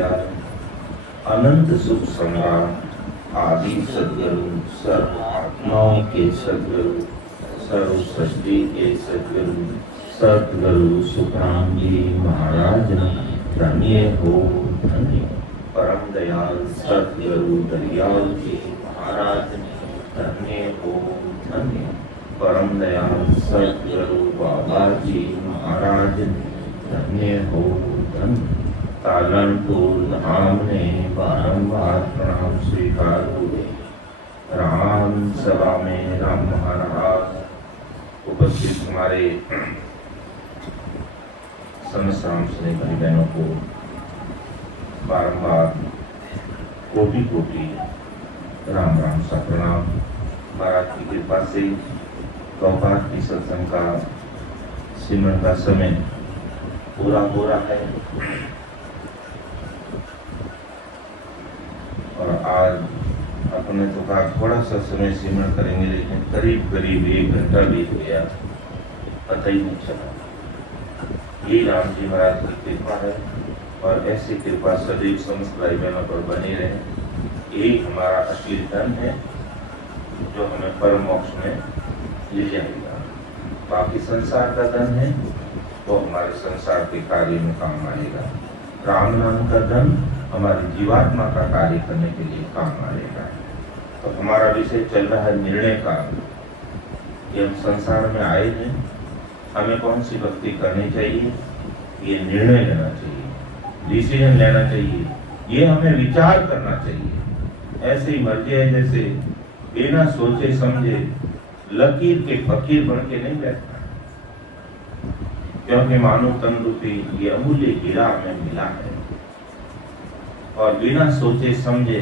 दयाल अनंत सुख सम्राट आदि सद्गुरु सर्व आत्माओं के सद्गुरु सर्व सृष्टि के सद्गुरु सतगुरु सुखराम जी महाराज धन्य हो धन्य। परम दयाल सतगुरु दरियाल जी महाराज धन्य हो धन्य। परम दयाल सतगुरु बाबा जी महाराज धन्य हो धन्य। तालनपुर धाम ने बारंबार प्रणाम स्वीकार हुए। राम सभा में राम महाराज उपस्थित हमारे समस्त राम सुनी भाई बहनों को बारंबार कोटि कोटि राम राम सा प्रणाम। महाराज की कृपा से गौपाठ की सत्संग का सिमरन का समय पूरा हो रहा है और आज अपने तो कहा थोड़ा सा समय सिमरन करेंगे, लेकिन करीब करीब 1 घंटा बीत गया, पता ही नहीं चला। ये राम जी महाराज की कृपा है और ऐसी कृपा सदैव समस्त भाई बहनों पर बनी रहे। यही हमारा असली धन है जो हमें परम मोक्ष में ले जाएगा। बाकी संसार का धन है वो हमारे संसार के कार्य में काम आएगा। राम नाम का धन हमारी जीवात्मा का कार्य करने के लिए काम आएगा। तो हमारा विषय चल रहा है निर्णय का। ये हम संसार में आए हैं, हमें कौन सी भक्ति करनी चाहिए, ये निर्णय लेना चाहिए, डिसीजन लेना चाहिए, ये हमें विचार करना चाहिए। ऐसे ही मर्जी है जैसे बिना सोचे समझे लकीर के फकीर बन के नहीं बैठना, क्योंकि मानव तन रूपी ये अमूल्य हीरा हमें मिला है और बिना सोचे समझे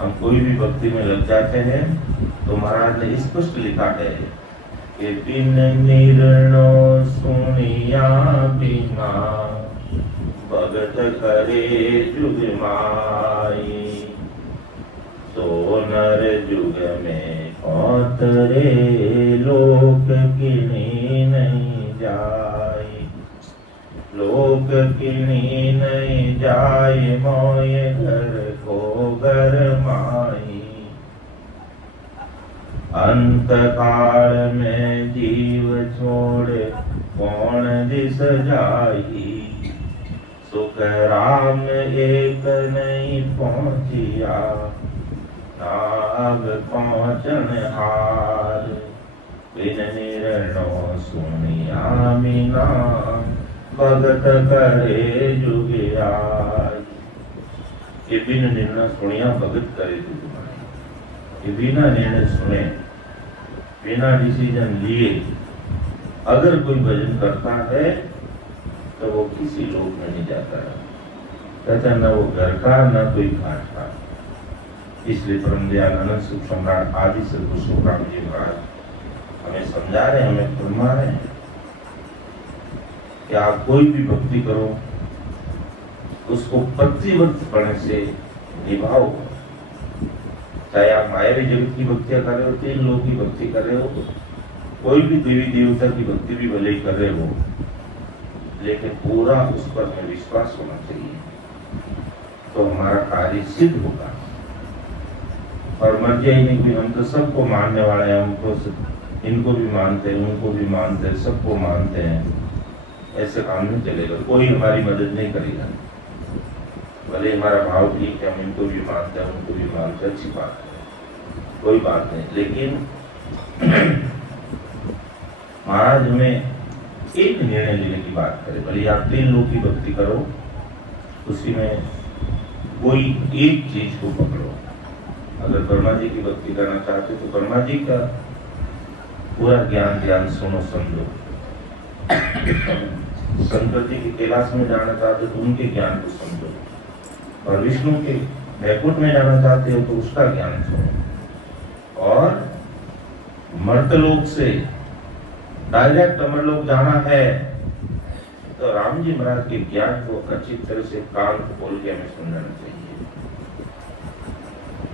हम कोई भी भक्ति में लग जाते हैं। तो महाराज ने स्पष्ट लिखा है कि बिन निर्णो सुनिया बिना भगत करे जुग माई, तो नर जुग में कौतरे लोक किनी नहीं जाई। लोक किनी नहीं जाए मोय घर को घर माई। अंत काल में जीव छोड़े कौन दिस जाई। सुख राम एक नहीं पहुँचिया नाग पहुँचन हार। बिन निर्णो सुनिया बिना भगत करे जुग आय। ये बिन निर्णय सुनिया भगत करे जुग आय। ये बिना निर्णय सुने बिना डिसीजन लिए अगर कोई भजन करता है तो वो किसी लोक में नहीं जाता है, कहता न वो घर का न कोई घाट का। इसलिए परम दयाल अनंत सुख सम्राट आदि सद्गुरु सुखराम जी महाराज हमें समझा रहे हैं, हमें फरमा रहे हैं कि आप कोई भी भक्ति करो उसको प्रतिबद्धपणे से निभाओ। चाहे आप मायावी जगत की भक्तियां कर रहे हो, 3 लोक की भक्ति कर रहे हो, कोई भी देवी देवता की भक्ति भी भले ही कर रहे हो, लेकिन पूरा उस पर हमें विश्वास होना चाहिए, तो हमारा कार्य सिद्ध होगा। और मर्जी ही नहीं, हम तो सबको मानने वाले हैं, हमको इनको भी मानते हैं, उनको भी मानते हैं, सबको मानते हैं, ऐसे काम नहीं चलेगा। कोई हमारी मदद नहीं करेगा। भले हमारा भाव ठीक है, हम इनको भी मानते हैं, उनको भी मानते हैं, अच्छी बात है, कोई बात नहीं। लेकिन महाराज हमें एक निर्णय लेने की बात करें। भले आप 3 लोग की भक्ति करो, उसी में कोई एक चीज को पकड़ो। अगर ब्रह्मा जी की भक्ति करना चाहते हो तो ब्रह्मा जी का पूरा ज्ञान सुनो समझो। शंकर जी के कैलाश में जाना चाहते हो तो उनके ज्ञान को समझो, और विष्णु के बैकुंठ में जाना चाहते हो तो उसका ज्ञान सुनो, और मर्तलोक से डायरेक्ट अमरलोक जाना है तो राम जी महाराज के ज्ञान को अच्छी तरह से कान खोल के हमें सुनना चाहिए।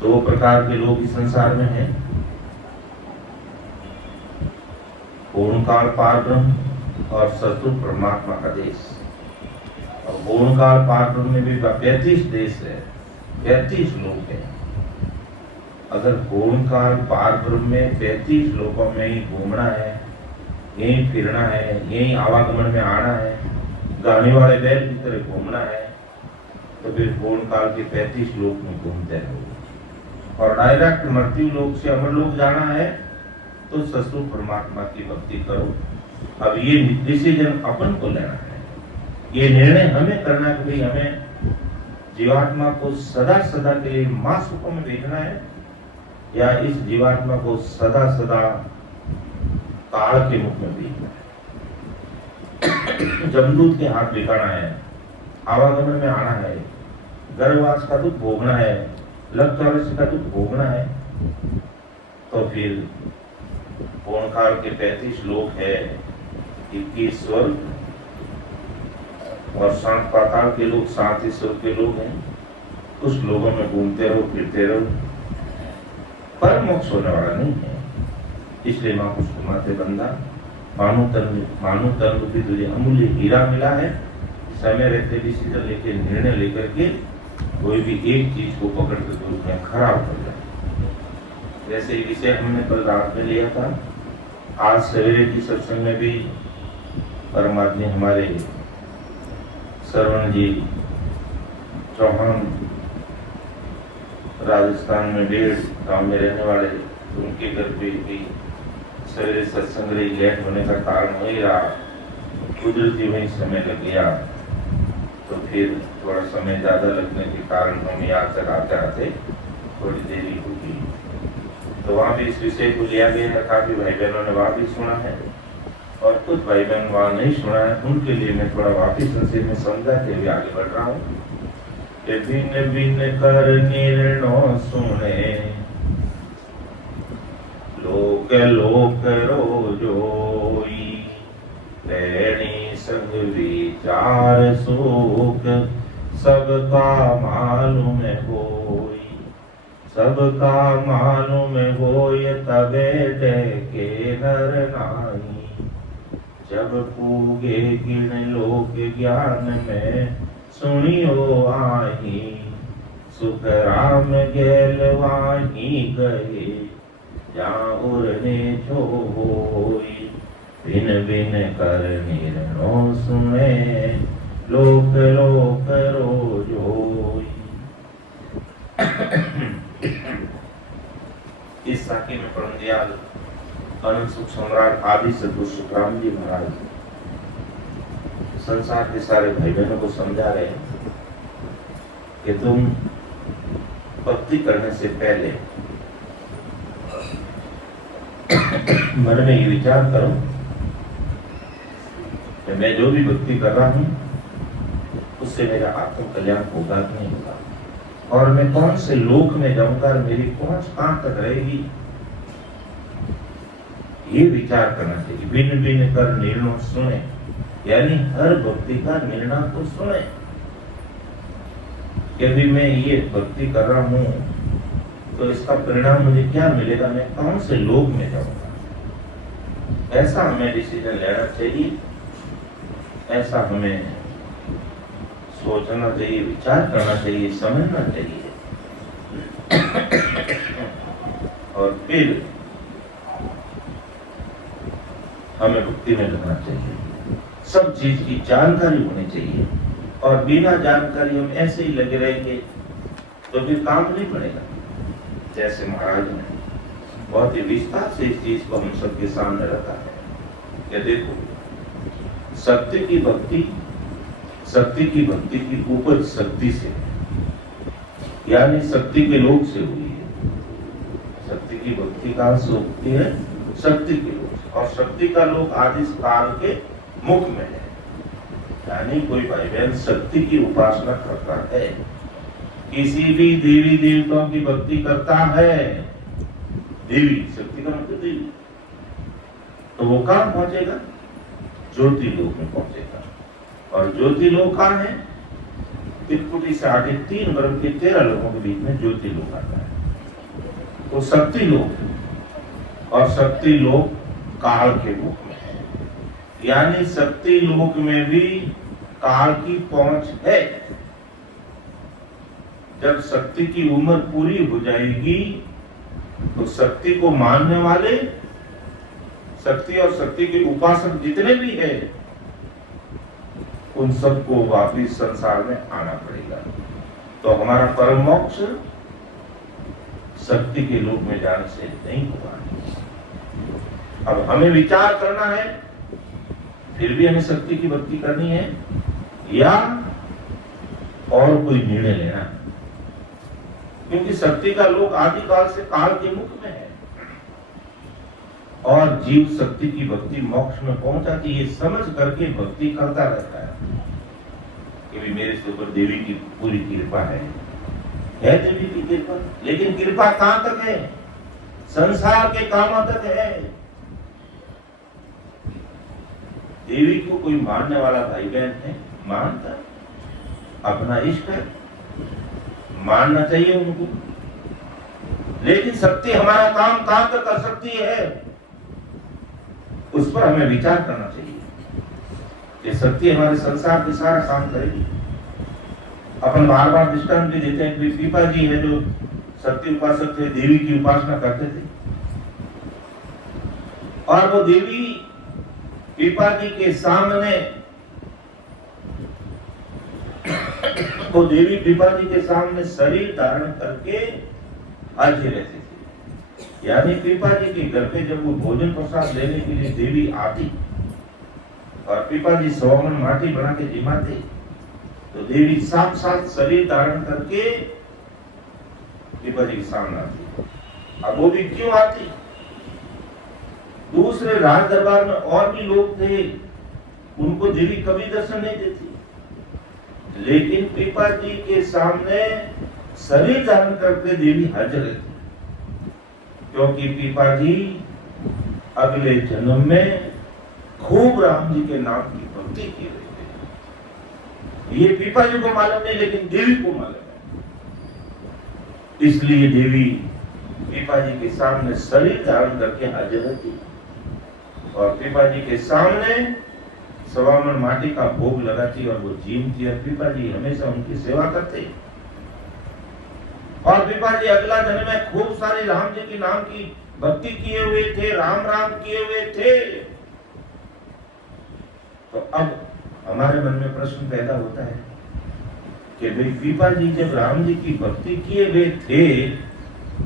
2 प्रकार के लोग इस संसार में हैं, पूर्ण काल पार ब्रह्म और सतुर परमात्मा का देश। और गोणकाल पारब्रह्म में भी 35 देश है, 35 लोक है। अगर गोणकाल पारब्रह्म में 35 लोकों में ही घूमना है, यही फिरना है, यही आवागमन में आना है, गाने वाले बैल की तरह घूमना है, तो फिर गोणकाल के 35 लोक में घूमते रहो। और डायरेक्ट मृत्यु लोक से अमर लोक जाना है तो ससुर परमात्मा की भक्ति करो। अब ये डिसीजन अपन को लेना है, ये निर्णय हमें करना है कि भाई हमें जीवात्मा को सदा सदा के लिए मां सुखों में भेजना है या इस जीवात्मा को सदा सदा काल के मुख में भेजना है। जमदूत के हाथ बिगाना है, आवागमन में आना है, गर्भवास का दुख भोगना है, लक्षावश्य का दुख भोगना है, तो फिर गोणकाल के 35 लोक है, 21 स्वर्ग और 7 पाताल के लोग, 7 ईश्वर के लोग हैं। उस लोगों में घूमते रहो, फिरते रहो, पर मोक्ष होने वाला नहीं है। इसलिए मां पुष्प माते बंदा मानो तन भी तुझे अमूल्य हीरा मिला है। समय रहते डिसीजन लेके, निर्णय लेकर के कोई भी एक चीज को पकड़ कर उसमें खराब कर जाए। जैसे विषय हमने कल रात में लिया था, आज सवेरे की सत्संग में भी परमात्मा हमारे श्रवण जी चौहान राजस्थान में डेढ़ गांव में रहने वाले, उनके घर पे भी सवेरे सत्संग रही, लेट होने का कारण हो ही रहा, कुदरती वही समय लग गया, तो फिर थोड़ा समय ज्यादा लगने के कारण हम यहाँ तक आते आते थोड़ी देरी होगी। तो वहाँ भी इस विषय को लिया गया था, काफी भाई बहनों ने वहाँ भी सुना है और कुछ भाई बहन वहाँ नहीं सुना है, उनके लिए मैं थोड़ा वापिस उसे में समझा के भी आगे बढ़ रहा हूँ। बिन बिन कर निर्णय सुने, लोक लोक रोजोई, रहनी संग विचार सुख, सबका मालूम होई, सबका मालूम होय तबे के नर नाई, जब पूगे गिण लोक ज्ञान में सुनियो आही, सुख राम गेल वाही गए, जाऊर ने जो होई, बिन बिन कर निर्णय सुने, लोक लोक रोज होई। इस साखी में परम दयाल अनंत सुख सम्राट आदि सद्गुरु सुखराम जी महाराज संसार के सारे भाई बहनों को समझा रहे हैं कि तुम भक्ति करने से पहले मन में ये विचार करो कि मैं जो भी भक्ति कर रहा हूं उससे मेरा आत्म कल्याण होगा कि नहीं होगा, और मैं कौन से लोक में जाऊंगा, मेरी पहुंच कहां तक रहेगी, ये विचार करना चाहिए। बिन बिन कर निर्णय सुने, यानी हर भक्ति का निर्णय को सुने कि अभी मैं ये भक्ति कर रहा हूं तो इसका परिणाम मुझे क्या मिलेगा, मैं कौन से लोक में जाऊंगा। ऐसा हमें डिसीजन लेना चाहिए, ऐसा हमें सोचना चाहिए, विचार करना चाहिए, समझना चाहिए और फिर हमें भक्ति में लगना चाहिए। सब चीज की जानकारी होनी चाहिए, और बिना जानकारी हम ऐसे ही लगे रहेंगे तो फिर काम नहीं बनेगा। जैसे महाराज ने बहुत ही विस्तार से इस चीज को हम सबके सामने रखा है कि देखो, सत्य की भक्ति की उपज शक्ति से, यानी शक्ति के लोक से हुई है। शक्ति की भक्ति कहां से होती है? शक्ति के लोक से, और शक्ति का लोक आदि काल के मुख में है। यानी कोई भाई बहन शक्ति की उपासना करता है, किसी भी देवी देवताओं की भक्ति करता है, देवी शक्ति का मतलब देवी, तो वो कहां पहुंचेगा? ज्योति लोक में पहुंचेगा। और ज्योति लोक कहां है? त्रिपुटी से आगे 3 वर्ग के 13 लोगों के बीच में ज्योति लोक आता है, तो शक्ति लोक, और शक्ति लोक काल के मुख में है। यानी शक्ति लोक में भी काल की पहुंच है। जब शक्ति की उम्र पूरी हो जाएगी तो शक्ति को मानने वाले, शक्ति और शक्ति के उपासक जितने भी हैं, उन सबको वापिस संसार में आना पड़ेगा। तो हमारा परम मोक्ष शक्ति के रूप में जाने से नहीं होगा। अब हमें विचार करना है, फिर भी हमें शक्ति की भक्ति करनी है या और कोई निर्णय लेना, क्योंकि शक्ति का लोक आदिकाल से काल के मुख में है और जीव शक्ति की भक्ति मोक्ष में पहुंचाती है। समझ करके भक्ति करता रहता है कि भी मेरे से ऊपर देवी की पूरी कृपा है देवी की कृपा। लेकिन कृपा कहां तक है? संसार के कामों तक है। देवी को कोई मानने वाला भाई बहन है, मानता, अपना इष्ट है, मानना चाहिए उनको। लेकिन शक्ति हमारा काम कहां तक कर सकती है, उस पर हमें विचार करना चाहिए कि शक्ति हमारे संसार के सारा काम करेगी। अपन बार बार दृष्टांत भी देते हैं कि पीपा जी है जो शक्ति उपासक थे, देवी की उपासना करते थे, और वो देवी पीपा जी के सामने, वो देवी पीपा जी के सामने शरीर धारण करके हाजिर रहती थी। यानी पीपा जी के घर पे जब वो भोजन प्रसाद लेने के लिए देवी आती और पीपा जी सौमन माटी बना के जिमाते, तो देवी साथ शरीर धारण करके पीपा जी के सामने आती। अब वो भी क्यों आती? दूसरे राज दरबार में और भी लोग थे, उनको देवी कभी दर्शन नहीं देती, लेकिन पीपा जी के सामने शरीर धारण करके देवी हाजिर रहती, क्योंकि पीपा जी अगले जन्म में खूब राम जी के नाम की भक्ति की रहे थे। ये पीपा जी को मालूम नहीं, लेकिन देवी को मालूम है। इसलिए देवी पीपा जी के सामने शरीर धारण करके हाजिर रहती और पीपा जी के सामने सवामन माटी का भोग लगाती और वो जीमती और पीपा जी हमेशा उनकी सेवा करते। और पीपा जी अगला जन्म में खूब सारे राम जी के नाम की भक्ति किए हुए थे, राम राम किए हुए थे। तो अब हमारे मन में प्रश्न पैदा होता है कि भाई पीपा जी जब राम जी की भक्ति किए हुए थे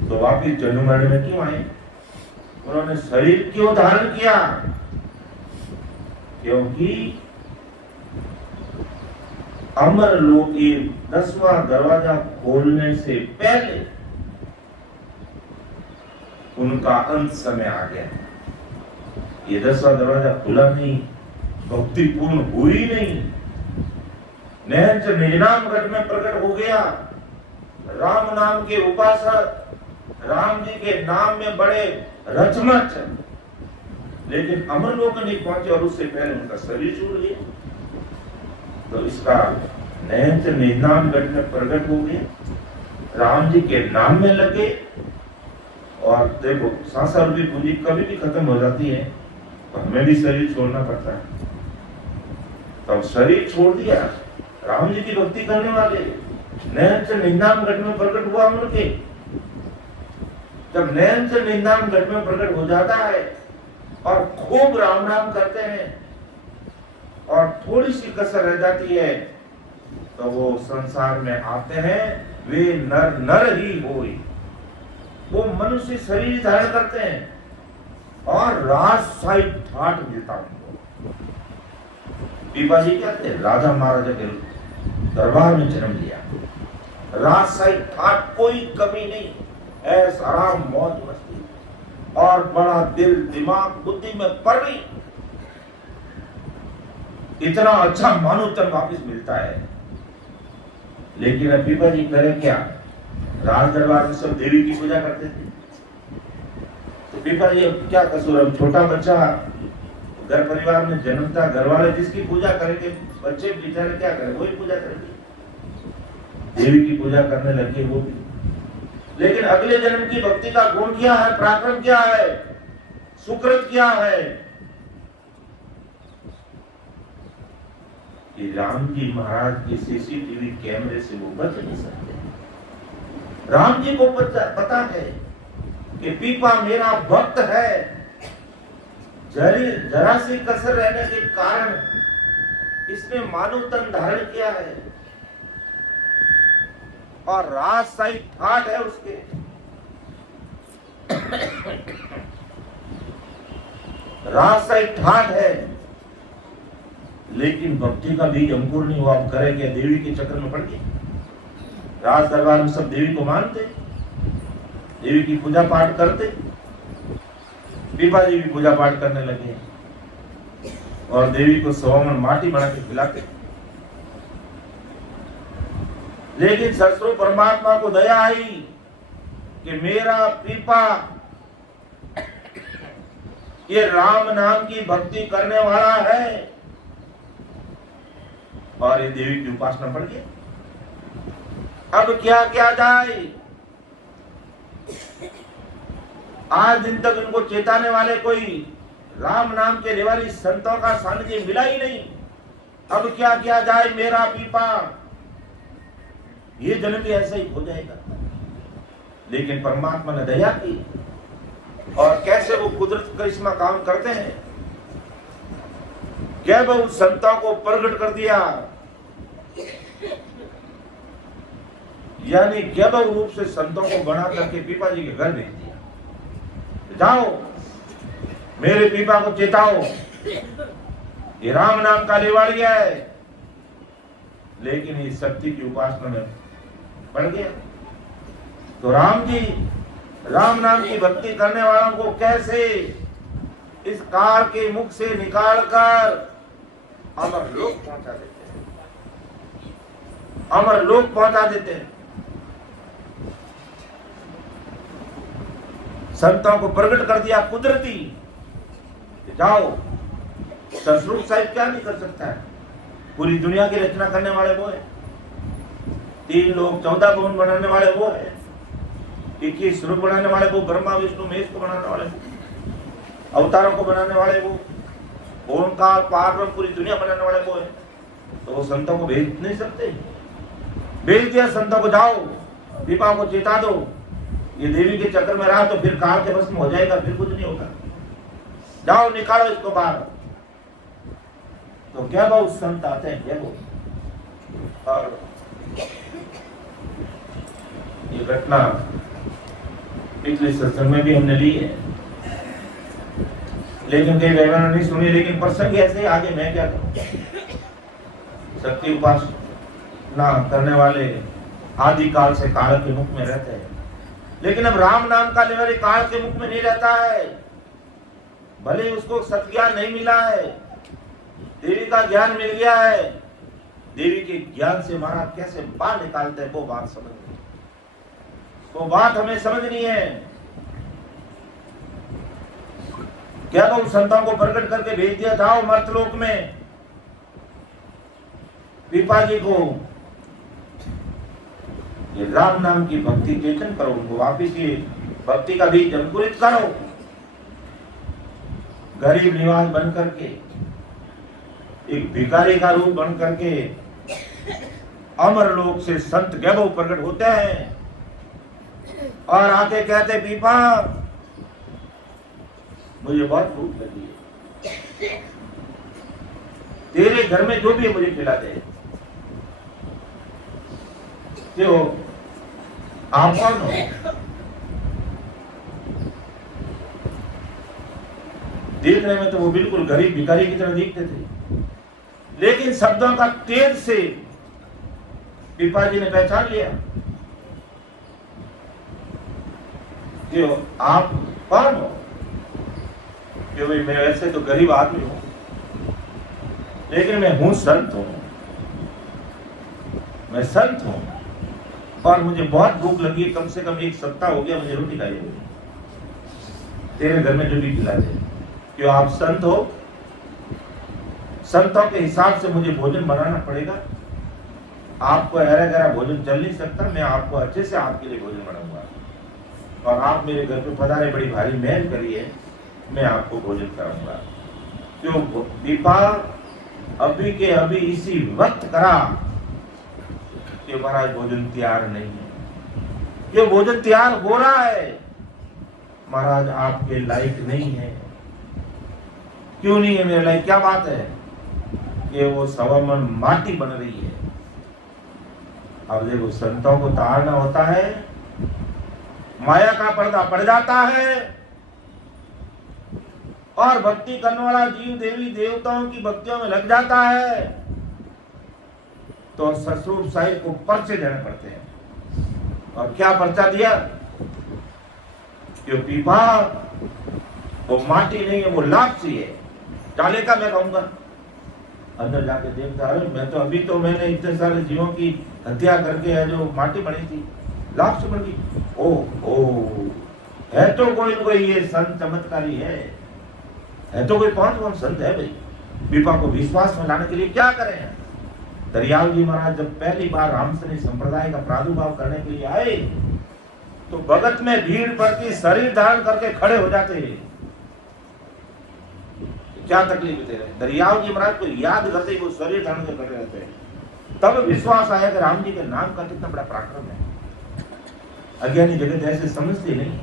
तो वापिस जन्म मरण में क्यों आए? उन्होंने शरीर क्यों धारण किया? क्योंकि अमर लोक के 10वां दरवाजा खोलने से पहले उनका अंत समय आ गया। ये 10वां दरवाजा खुला नहीं, भक्ति पूर्ण हुई नहीं, नहंच निजनाम गढ़ में प्रकट हो गया। राम नाम के उपासक राम जी के नाम में बड़े रचमच, लेकिन अमर लोक नहीं पहुंचे और उससे पहले उनका शरीर छूट गया। तो इसका नयंच निजनाम गढ़ में प्रकट हो गए, राम जी के नाम में लगे। और देखो सांसार की पूंजी कभी भी खत्म हो जाती है तो हमें भी शरीर छोड़ना पड़ता है। तो शरीर छोड़ दिया, राम जी की भक्ति करने वाले नयंच निजनाम गढ़ में प्रकट हुआ उनके। जब नयंच निजनाम गढ़ में प्रकट हो जाता है और खूब राम नाम करते हैं और थोड़ी सी कसर रह जाती है तो वो संसार में आते हैं, वे नर नर ही होई, वो मनुष्य शरीर धारण करते हैं और राजशाही ठाट मिलता उनको। पीपा जी कहते हैं राजा महाराजा के दरबार में जन्म लिया, राजशाही ठाट कोई कमी नहीं, ऐसा आराम मौज मस्ती और बड़ा दिल दिमाग बुद्धि में पड़ी, इतना अच्छा मानो तन वापिस मिलता है। लेकिन अब पीपा जी करें क्या? राज दरबार में सब देवी की पूजा करते थे, तो पीपा जी अब क्या कसूर? अब छोटा बच्चा घर परिवार में जन्मता, घर वाले जिसकी पूजा करेंगे, बच्चे बेचारे क्या करें? वही पूजा करेंगे, देवी की पूजा करने लगे वो भी। लेकिन अगले जन्म की भक्ति का गुण क्या है, पराक्रम क्या है, सुकृत क्या है? कि राम जी महाराज की सीसीटीवी कैमरे से वो बच नहीं सकते। राम जी को पता है कि पीपा मेरा भक्त है, जरा सी कसर रहने के कारण इसने मानव तन धारण किया है और राजशाही ठाठ है उसके। राजशाही ठाठ है, लेकिन भक्ति का बीज अंकुर नहीं हुआ। अब करे क्या, देवी के चक्कर में पड़ गए। राज दरबार में सब देवी को मानते, देवी की पूजा पाठ करते, पीपा जी भी पूजा पाठ करने लगे और देवी को सौमन माटी बना के खिलाते। लेकिन ससुर परमात्मा को दया आई कि मेरा पीपा ये राम नाम की भक्ति करने वाला है, और ये देवी की उपासना पड़ गई। अब क्या किया जाए? आज दिन तक इनको चेताने वाले कोई राम नाम के निवारी संतों का सानिध्य मिला ही नहीं। अब क्या किया जाए? मेरा पीपा ये जन्म भी ऐसा ही हो जाएगा। लेकिन परमात्मा ने दया की, और कैसे वो कुदरत करिश्मा काम करते हैं। क्या वो संतों को प्रकट कर दिया, यानी गैबव रूप से संतों को बना करके पीपा जी के घर भेज दिया। जाओ मेरे पीपा को चेताओ, ये राम नाम का लिवाड़िया है। लेकिन इस शक्ति की उपासना में पड़ गया। तो राम जी राम नाम की भक्ति करने वालों को कैसे इस कार के मुख से निकालकर अमर लोक पहुंचा देते हैं, अमर लोक पहुंचा देते हैं। संतों को प्रकट कर दिया कुदरती। जाओ, ससुर साहिब क्या नहीं कर सकता है? पूरी दुनिया की रचना करने वाले वो है। 3 लोग 14 भुवन बनाने वाले वो है। 21 रूप बनाने वाले वो, ब्रह्मा विष्णु महेश को बनाने वाले वो, अवतारों को बनाने वाले वो, ओंकार पारब्रह्म पूरी दुनिया बनाने वाले वो है। तो वो संतों को भेज नहीं सकते? भेज दिया संतों को, जाओ पीपा को चेता दो, ये देवी के चक्कर में रहा तो फिर काल के वश में हो जाएगा, फिर कुछ नहीं होगा। जाओ निकालो इसको बाहर। तो क्या बहुत संत आते हैं, क्या वो। और ये घटना पिछले सत्संग में भी हमने ली है, लेकिन कई बहनों ने नहीं सुनी। लेकिन प्रसंग ऐसे आगे मैं क्या करूं। शक्ति उपासना करने वाले आदि काल से काल के मुख में रहते हैं, लेकिन अब राम नाम का निवारी काल के मुख में नहीं रहता है। भले उसको सत्ज्ञान नहीं मिला है, देवी का ज्ञान मिल गया है। देवी के ज्ञान से महाराज कैसे बाहर निकालते हैं, वो बात समझनी, वो बात हमें समझनी है। क्या वो संतों को प्रकट करके भेज दिया, जाओ मर्तलोक में पीपा जी को ये राम नाम की भक्ति चेतन करो, उनको वापिस ये भक्ति का बीज अंकुरित करो। गरीब निवास बन करके, एक भिखारी का रूप बन करके अमर लोक से संत गैबव प्रकट होते हैं और आके कहते, पीपा मुझे बहुत भूख लगी है, तेरे घर में जो भी है मुझे खिला दे। क्यों, आप कौन हो? देखने में तो वो बिल्कुल गरीब भिखारी की तरह दिखते थे, लेकिन शब्दों का तेज से पीपा जी ने पहचान लिया। क्यों, आप कौन हो? क्यों भाई, मैं वैसे तो गरीब आदमी हूं, लेकिन मैं हूं संत हूं, मैं संत हूं और मुझे बहुत भूख लगी है, कम से कम 1 सप्ताह हो गया मुझे रोटी खाई हुई, तेरे घर में जो भी खिला दे। क्यों, आप संत हो? संतों के हिसाब से मुझे भोजन बनाना पड़ेगा, आपको ऐरा गहरा भोजन चल नहीं सकता। मैं आपको अच्छे से आपके लिए भोजन बनाऊंगा, और आप मेरे घर पे पधारे, बड़ी भारी मेहनत करी है, मैं आपको भोजन कराऊंगा। क्यों, पीपा अभी के अभी इसी वक्त करा कि महाराज भोजन तैयार नहीं है, ये भोजन तैयार हो रहा है, महाराज आपके लायक नहीं है। क्यों नहीं है मेरे लायक? क्या बात है? कि वो 1.25 मन माटी बन रही है। अब देखो, संतों को तारना होता है, माया का पर्दा पड़ जाता है और भक्ति करने वाला जीव देवी देवताओं की भक्तियों में लग जाता है, तो ससुर साहिब को पर्चे देने पड़ते हैं। और क्या पर्चा दिया? कि पीपा वो माटी नहीं है, वो लापसी है, डाले का मैं कहूंगा। अंदर जाके देखता है, मैं तो अभी तो मैंने इतने सारे जीवों की हत्या करके है जो माटी बनी थी, लापसी बन गई। ओ है तो कोई ये संत चमत्कारी है तो कोई कौन संत है भाई? पीपा को विश्वास में लाने के लिए क्या करें? दरियाव जी महाराज जब पहली बार रामसनी संप्रदाय का प्रादुर्भाव करने के लिए आए, तो भगत में भीड़ पड़ती, शरीर धारण करके खड़े हो जाते हैं। क्या तकलीफ थे? दरियाव जी महाराज को याद करते ही वो शरीर धारण करके खड़े रहते हैं। तब विश्वास आया कि राम जी के नाम का कितना बड़ा पराक्रम है। अज्ञानी जगत ऐसे समझती नहीं,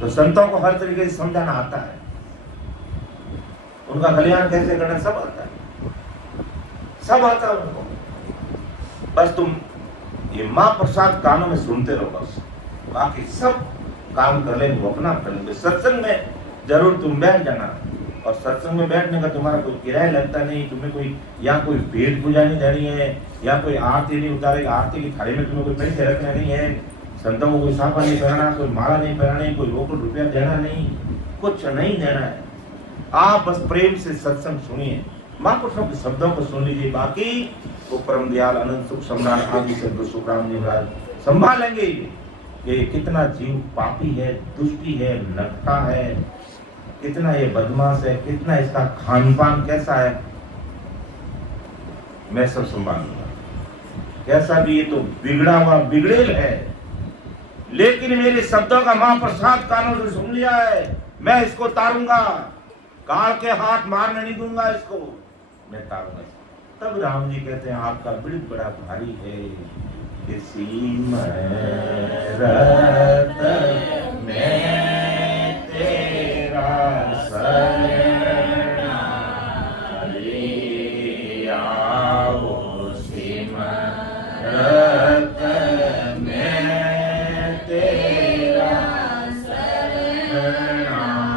तो संतों को हर तरीके से समझाना आता है, उनका कल्याण कैसे करना सब आता है, सब आता है उनको। बस तुम ये मां प्रसाद कानों में सुनते रहो, बस बाकी सब काम कर ले, वो अपना कर लेंगे। सत्संग में जरूर तुम बैठ जाना, और सत्संग में बैठने का तुम्हारा कोई किराया लगता नहीं, तुम्हें कोई या कोई पेट पूजा नहीं देनी है, या कोई आरती नहीं उतारेगा, आरती की थाली में तुम्हें कोई पैसे रखने नहीं है, संतों को कोई साफा नहीं पहनाना, कोई माला नहीं पहनानी, कोई रोकड़ रुपया देना नहीं, कुछ नहीं देना है। आप बस प्रेम से सत्संग सुनिए, महापुरुषों के शब्दों को सुन लीजिए, बाकी वो परम दयाल अनंत सुख सम्राट आदि सद्गुरु सुखराम जी महाराज संभालेंगे कि कितना जीव पापी है, दुष्टी है, नकटा है, कितना ये बदमाश है, कितना इसका खान पान कैसा है, मैं सब संभालूंगा। कैसा भी ये तो बिगड़ा हुआ बिगड़ेल है, लेकिन मेरे शब्दों का महाप्रसाद कानों से सुन लिया है, मैं इसको तारूंगा, काल के हाथ मारने नहीं दूंगा इसको, मैं तारूंगा। तब राम जी कहते हैं आपका बिड़ बड़ा भारी है, इसी मरत में तेरा शरण आओ, सिमरत में तेरा शरण आया।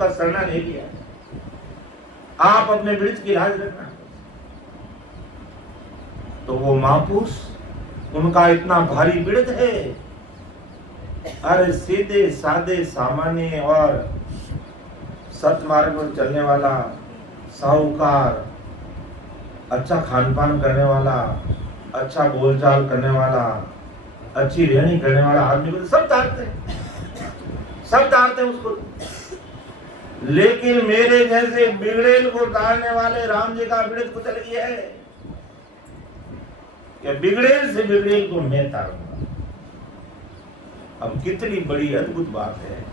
आपका शरणा ले लिया, आप अपने वृक्ष की लाज रखना। तो वो महापुरुष, उनका इतना भारी वृक्ष है, अरे सीधे साधे सामान्य और सत्मार्ग पर चलने वाला, साहूकार, अच्छा खान पान करने वाला, अच्छा बोलचाल करने वाला, अच्छी रहनी करने वाला आदमी को सब तारते उसको। लेकिन मेरे जैसे बिगड़ेल को तारने वाले राम जी का वृक्ष कुचल गया है कि बिगड़ेल से बिगड़ेल को मैं तारूंगा। अब कितनी बड़ी अद्भुत बात है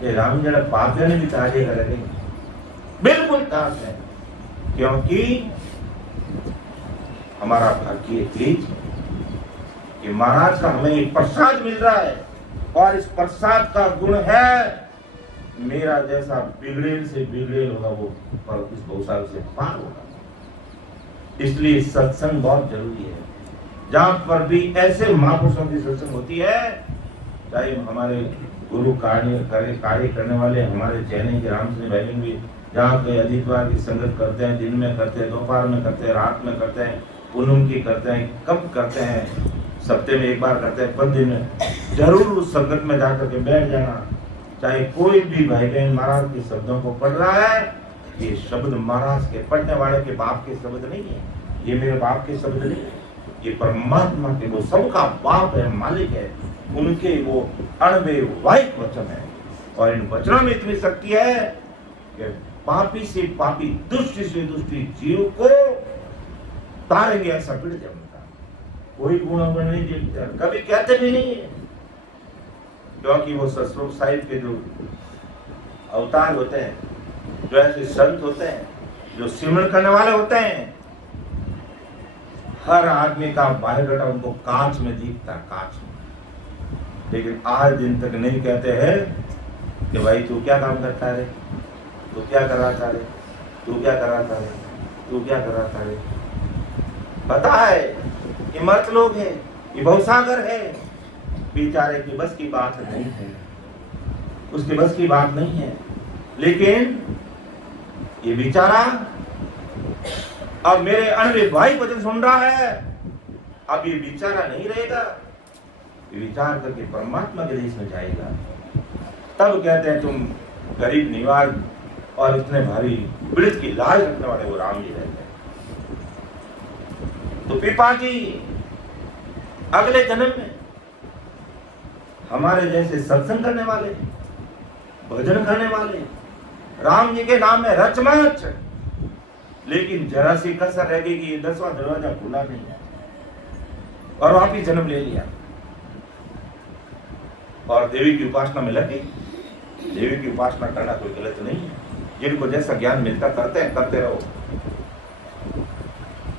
कि राम जरा पापे ने भी ताजे करेंगे, बिल्कुल ताज है, क्योंकि हमारा भाग्य तेज कि महाराज का हमें एक प्रसाद मिल रहा है, और इस प्रसाद का गुण है मेरा जैसा बिगड़ेल से बिगड़ेल होगा वो पर इस गौशाल से पार होगा। इसलिए सत्संग बहुत जरूरी है। जहां पर भी ऐसे महापुरुषों की सत्संग होती है, चाहे हमारे गुरु कार्य करने वाले हमारे चैनी के राम सिंह भाई भी जहाँ कोई अधिकवार की संगत करते हैं, दिन में करते हैं, दोपहर में करते हैं, रात में करते हैं, पूनम की करते हैं, कब करते हैं, सप्ताह में एक बार करते हैं, 5 दिन में जरूर उस संगत में जाकर के बैठ जाना। चाहे कोई भी भाई बहन महाराज के शब्दों को पढ़ रहा है, ये शब्द महाराज के पढ़ने वाले के बाप के शब्द नहीं है, ये मेरे बाप के शब्द नहीं है, ये परमात्मा के, वो सबका बाप है, मालिक है, उनके वो अणव्यवहारिक वचन है। और इन वचनों में इतनी शक्ति है कि पापी से पापी, दुष्ट से दुष्टी जीव को तारेंगे, ऐसा पीड़ है उनका। कोई गुण नहीं देखते, कभी कहते भी नहीं है, क्योंकि वो सतरूप साहिब के जो अवतार होते हैं, जो ऐसे संत होते हैं, जो सिमरन करने वाले होते हैं, हर आदमी का बायोडाटा उनको कांच में दिखता, कांच में। लेकिन आज दिन तक नहीं कहते हैं कि भाई तू क्या काम करता है रे, तू क्या कर रहा था रे, तू क्या कर रहा था रे, तू क्या कर रहा था रे। पता है ये मर्द लोग हैं, ये भवसागर है, बेचारे की बस की बात नहीं है, उसकी बस की बात नहीं है। लेकिन ये बेचारा अब मेरे अनवे भाई वचन सुन रहा है, अब ये बेचारा नहीं रहेगा, ये विचार करके परमात्मा के देश में जाएगा। तब कहते हैं तुम गरीब निवाज और इतने भारी वृत्त की लाज रखने वाले वो राम जी रहते हैं। तो पिपा जी अगले जन्म में हमारे जैसे सत्संग करने वाले, भजन करने वाले, राम जी के नाम में रचमच, लेकिन जरा सी कसर रह गई कि ये 10वां दरवाजा खुला नहीं है, और वापिस जन्म ले लिया और देवी की उपासना में लग गई। देवी की उपासना करना कोई गलत नहीं है, जिनको जैसा ज्ञान मिलता करते हैं, करते रहो।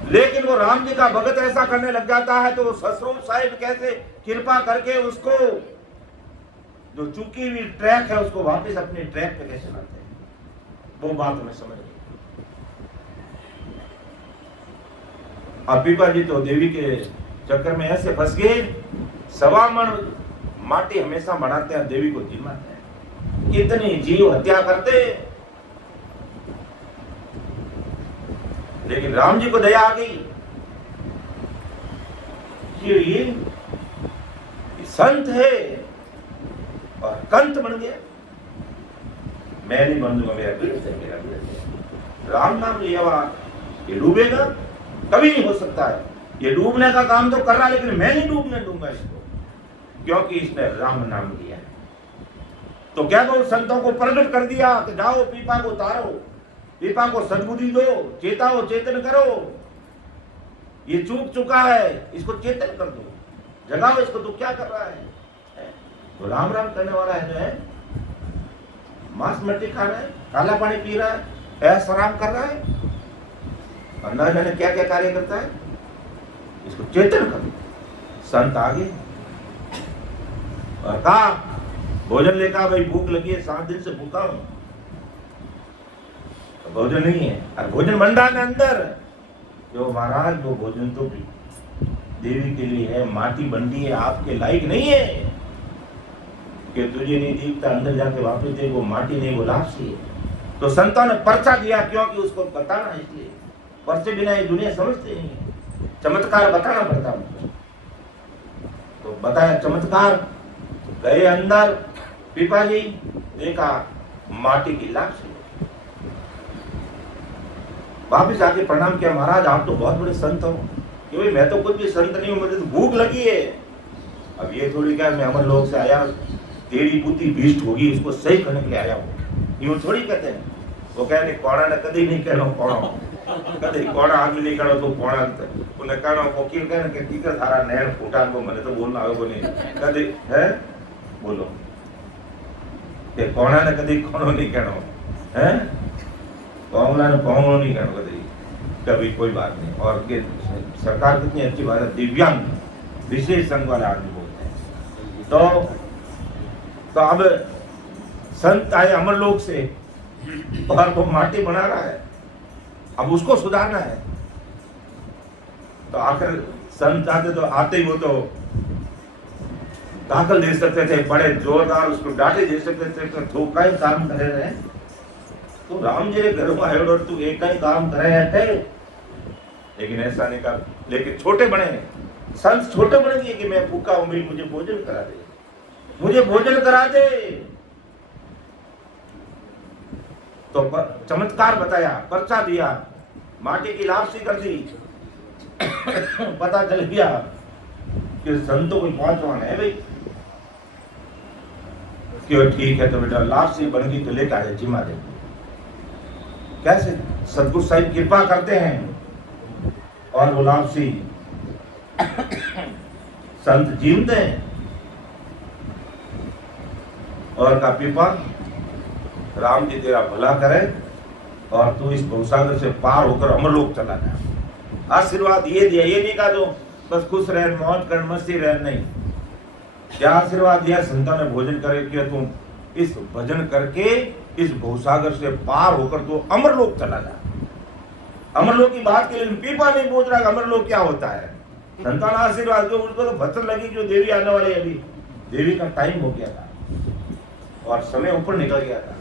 लेकिन वो राम जी का भगत ऐसा करने लग जाता है तो ससुर साहिब कैसे कृपा करके उसको जो चुकी हुई ट्रैक है उसको वापस अपने ट्रैक पे कैसे लाते हैं, वो बात हमें समझ गई। अब पिपा जी तो देवी के चक्कर में ऐसे फंस गए, 1.25 मन माटी हमेशा बढ़ाते हैं, देवी को जिमाते हैं, कितनी जीव हत्या करते। लेकिन राम जी को दया आ गई, ये संत है और कंत बन गया, मैं नहीं बन दूंगा, मेरा वृत्त है, मेरा वृत्त है। राम नाम लिया हुआ ये डूबेगा कभी नहीं हो सकता है, ये डूबने का काम तो कर रहा, लेकिन मैं नहीं डूबने दूंगा इसको, क्योंकि इसने राम नाम लिया है। तो क्या दो संतों को प्रकट कर दिया कि जाओ पीपा को उतारो, पीपा को सद्बुद्धि दो, चेताओ, चेतन करो, ये चूक चुका है, इसको चेतन कर दो, जगाओ इसको, तो क्या कर रहा है? तो राम राम करने वाला है जो है, मांस मट्टी खा रहा है, काला पानी पी रहा है, ऐसा आराम कर रहा है, और न जाने क्या क्या कार्य करता है, इसको चेतन कर दो। संत आगे और कहा भोजन लेकर, भाई भूख लगी है, 7 दिन से भूखा हूं, तो भोजन नहीं है, और भोजन भंडार अंदर जो महाराज, वो भोजन तो देवी के लिए है, माटी बंडी है, आपके लायक नहीं है, कि तुझे नहीं दिखता, अंदर जाके वापस देख, वो माटी नहीं, वो लापसी है। तो संतों ने पर्चा दिया, क्योंकि उसको बताना, इसलिए पर्चे बिना ये दुनिया समझते नहीं है, चमत्कार बताना पड़ता उनको। तो बताया चमत्कार, गए अंदर, पिपाजी देखा माटी की लापसी। वापिस आके प्रणाम किया, महाराज आप तो बहुत बड़े संत हो। क्योंकि मैं तो कुछ भी संत नहीं हूँ, मुझे तो भूख लगी है। अब ये थोड़ी क्या मैं अमर लोक से आया, तेरी बुद्धि भीष्ट होगी, उसको सही करने के लिए आया हूँ, यूं थोड़ी कहते हैं। वो कह रहे कोड़ा ने कभी नहीं कहो, कोड़ा कभी कोड़ा आदमी नहीं कहो तो कोड़ा उन्हें कहना वकील कहे कि टीकर थारा नैन फूटा को मैंने तो बोलना आगे बोले कभी है बोलो कि कोड़ा ने कभी कोनो नहीं कहना है, कोंगला ने कोंगलो नहीं कहना कभी, कभी कोई बात नहीं। और के सरकार कितनी अच्छी बात है, दिव्यांग विशेष संघ वाले आदमी बोलते हैं। तो अब संत आए अमरलोक से और वो माटी बना रहा है, अब उसको सुधारना है। तो आखिर संत आते, तो आते ही वो तो दाखल दे सकते थे, बड़े जोरदार उसको डांटे दे सकते थे, तो धोखा ही काम करे रहे। तो राम जी ने घर में आयो और तू एक ही काम करे थे, लेकिन ऐसा नहीं कर। लेकिन छोटे बने संत, छोटे बने दिए कि मैं भूखा हूं, मुझे भोजन करा दे, मुझे भोजन करा दे। तो चमत्कार बताया, पर्चा दिया, माटी की लापसी कर दी। पता चल गया कि संतों को पहुंचवाना है भाई, क्यों ठीक है। तो बेटा लापसी बन गई तो लेकर आए जिमा दे। कैसे सतगुरु साहिब कृपा करते हैं और वो लापसी संत जीवते हैं और का पीपा राम जी तेरा भला करे और तू इस भवसागर से पार होकर अमरलोक चला जा। आशीर्वाद ये दिया, ये नहीं कहा तो बस खुश रह, मौज कर, मस्ती रह, नहीं। क्या आशीर्वाद दिया, संतान ने भोजन करे कि तुम इस भजन करके इस भवसागर से पार होकर तो अमरलोक चला जा। अमरलोक की बात के लिए पीपा नहीं पूछ रहा अमरलोक क्या होता है। संतान आशीर्वाद जो उसको तो भसर लगी, जो देवी आने वाली, अभी देवी का टाइम हो गया था और समय ऊपर निकल गया था।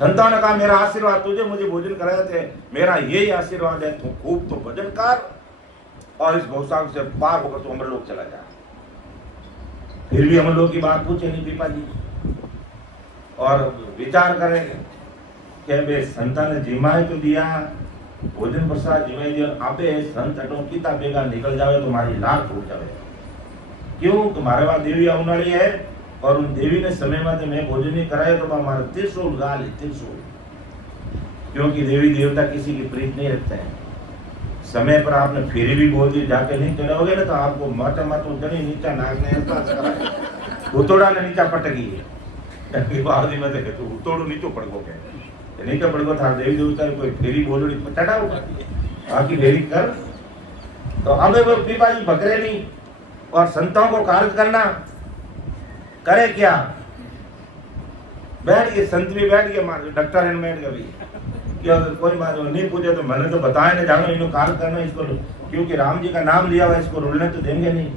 संतान ने कहा मेरा आशीर्वाद तुझे, मुझे भोजन कराए थे, मेरा यही आशीर्वाद है, तू खूब तो भजन कर और इस भवसागर से पार होकर तू अमरलोक चला जा। फिर भी अमरलोक की बात पूछे नहीं पीपा जी और विचार करें कि बे संतान ने जिमाए तो दिया, भोजन प्रसाद जिमाई दिया, आपे संत अटो कीता बेगा निकल जावे तो मारी लाख टूट जावे। क्यों? तुम्हारे वहां देवी आने वाली है और उन देवी ने समय में मैं भोजन नहीं कराया तो हमारा त्रिशूल गाल, त्रिशूल। क्योंकि देवी देवता किसी की प्रीत नहीं रखते हैं। समय पर आपने फेरी भी बोल दी, जाके नहीं चढ़ाओगे ना तो आपको माता माता उतनी नीचा नागने उतोड़ा ने नीचा पटकी है बाहर में देखे तो उतोड़ो नीचो पड़गो के नीचे पड़गो था। देवी देवता ने कोई फेरी बोलड़ी चढ़ाओ बाकी फेरी कर। तो अब वो पीपा जी भगरे नहीं और संतों को कार्य करना करे क्या, बैठ गए संत भी बैठ गए, डॉक्टर है बैठ गए कि अगर कोई बात नहीं पूछे तो मैंने तो बताया ना, जानो इनको कार्य करना इसको, क्योंकि राम जी का नाम लिया हुआ, इसको रुलने तो देंगे नहीं,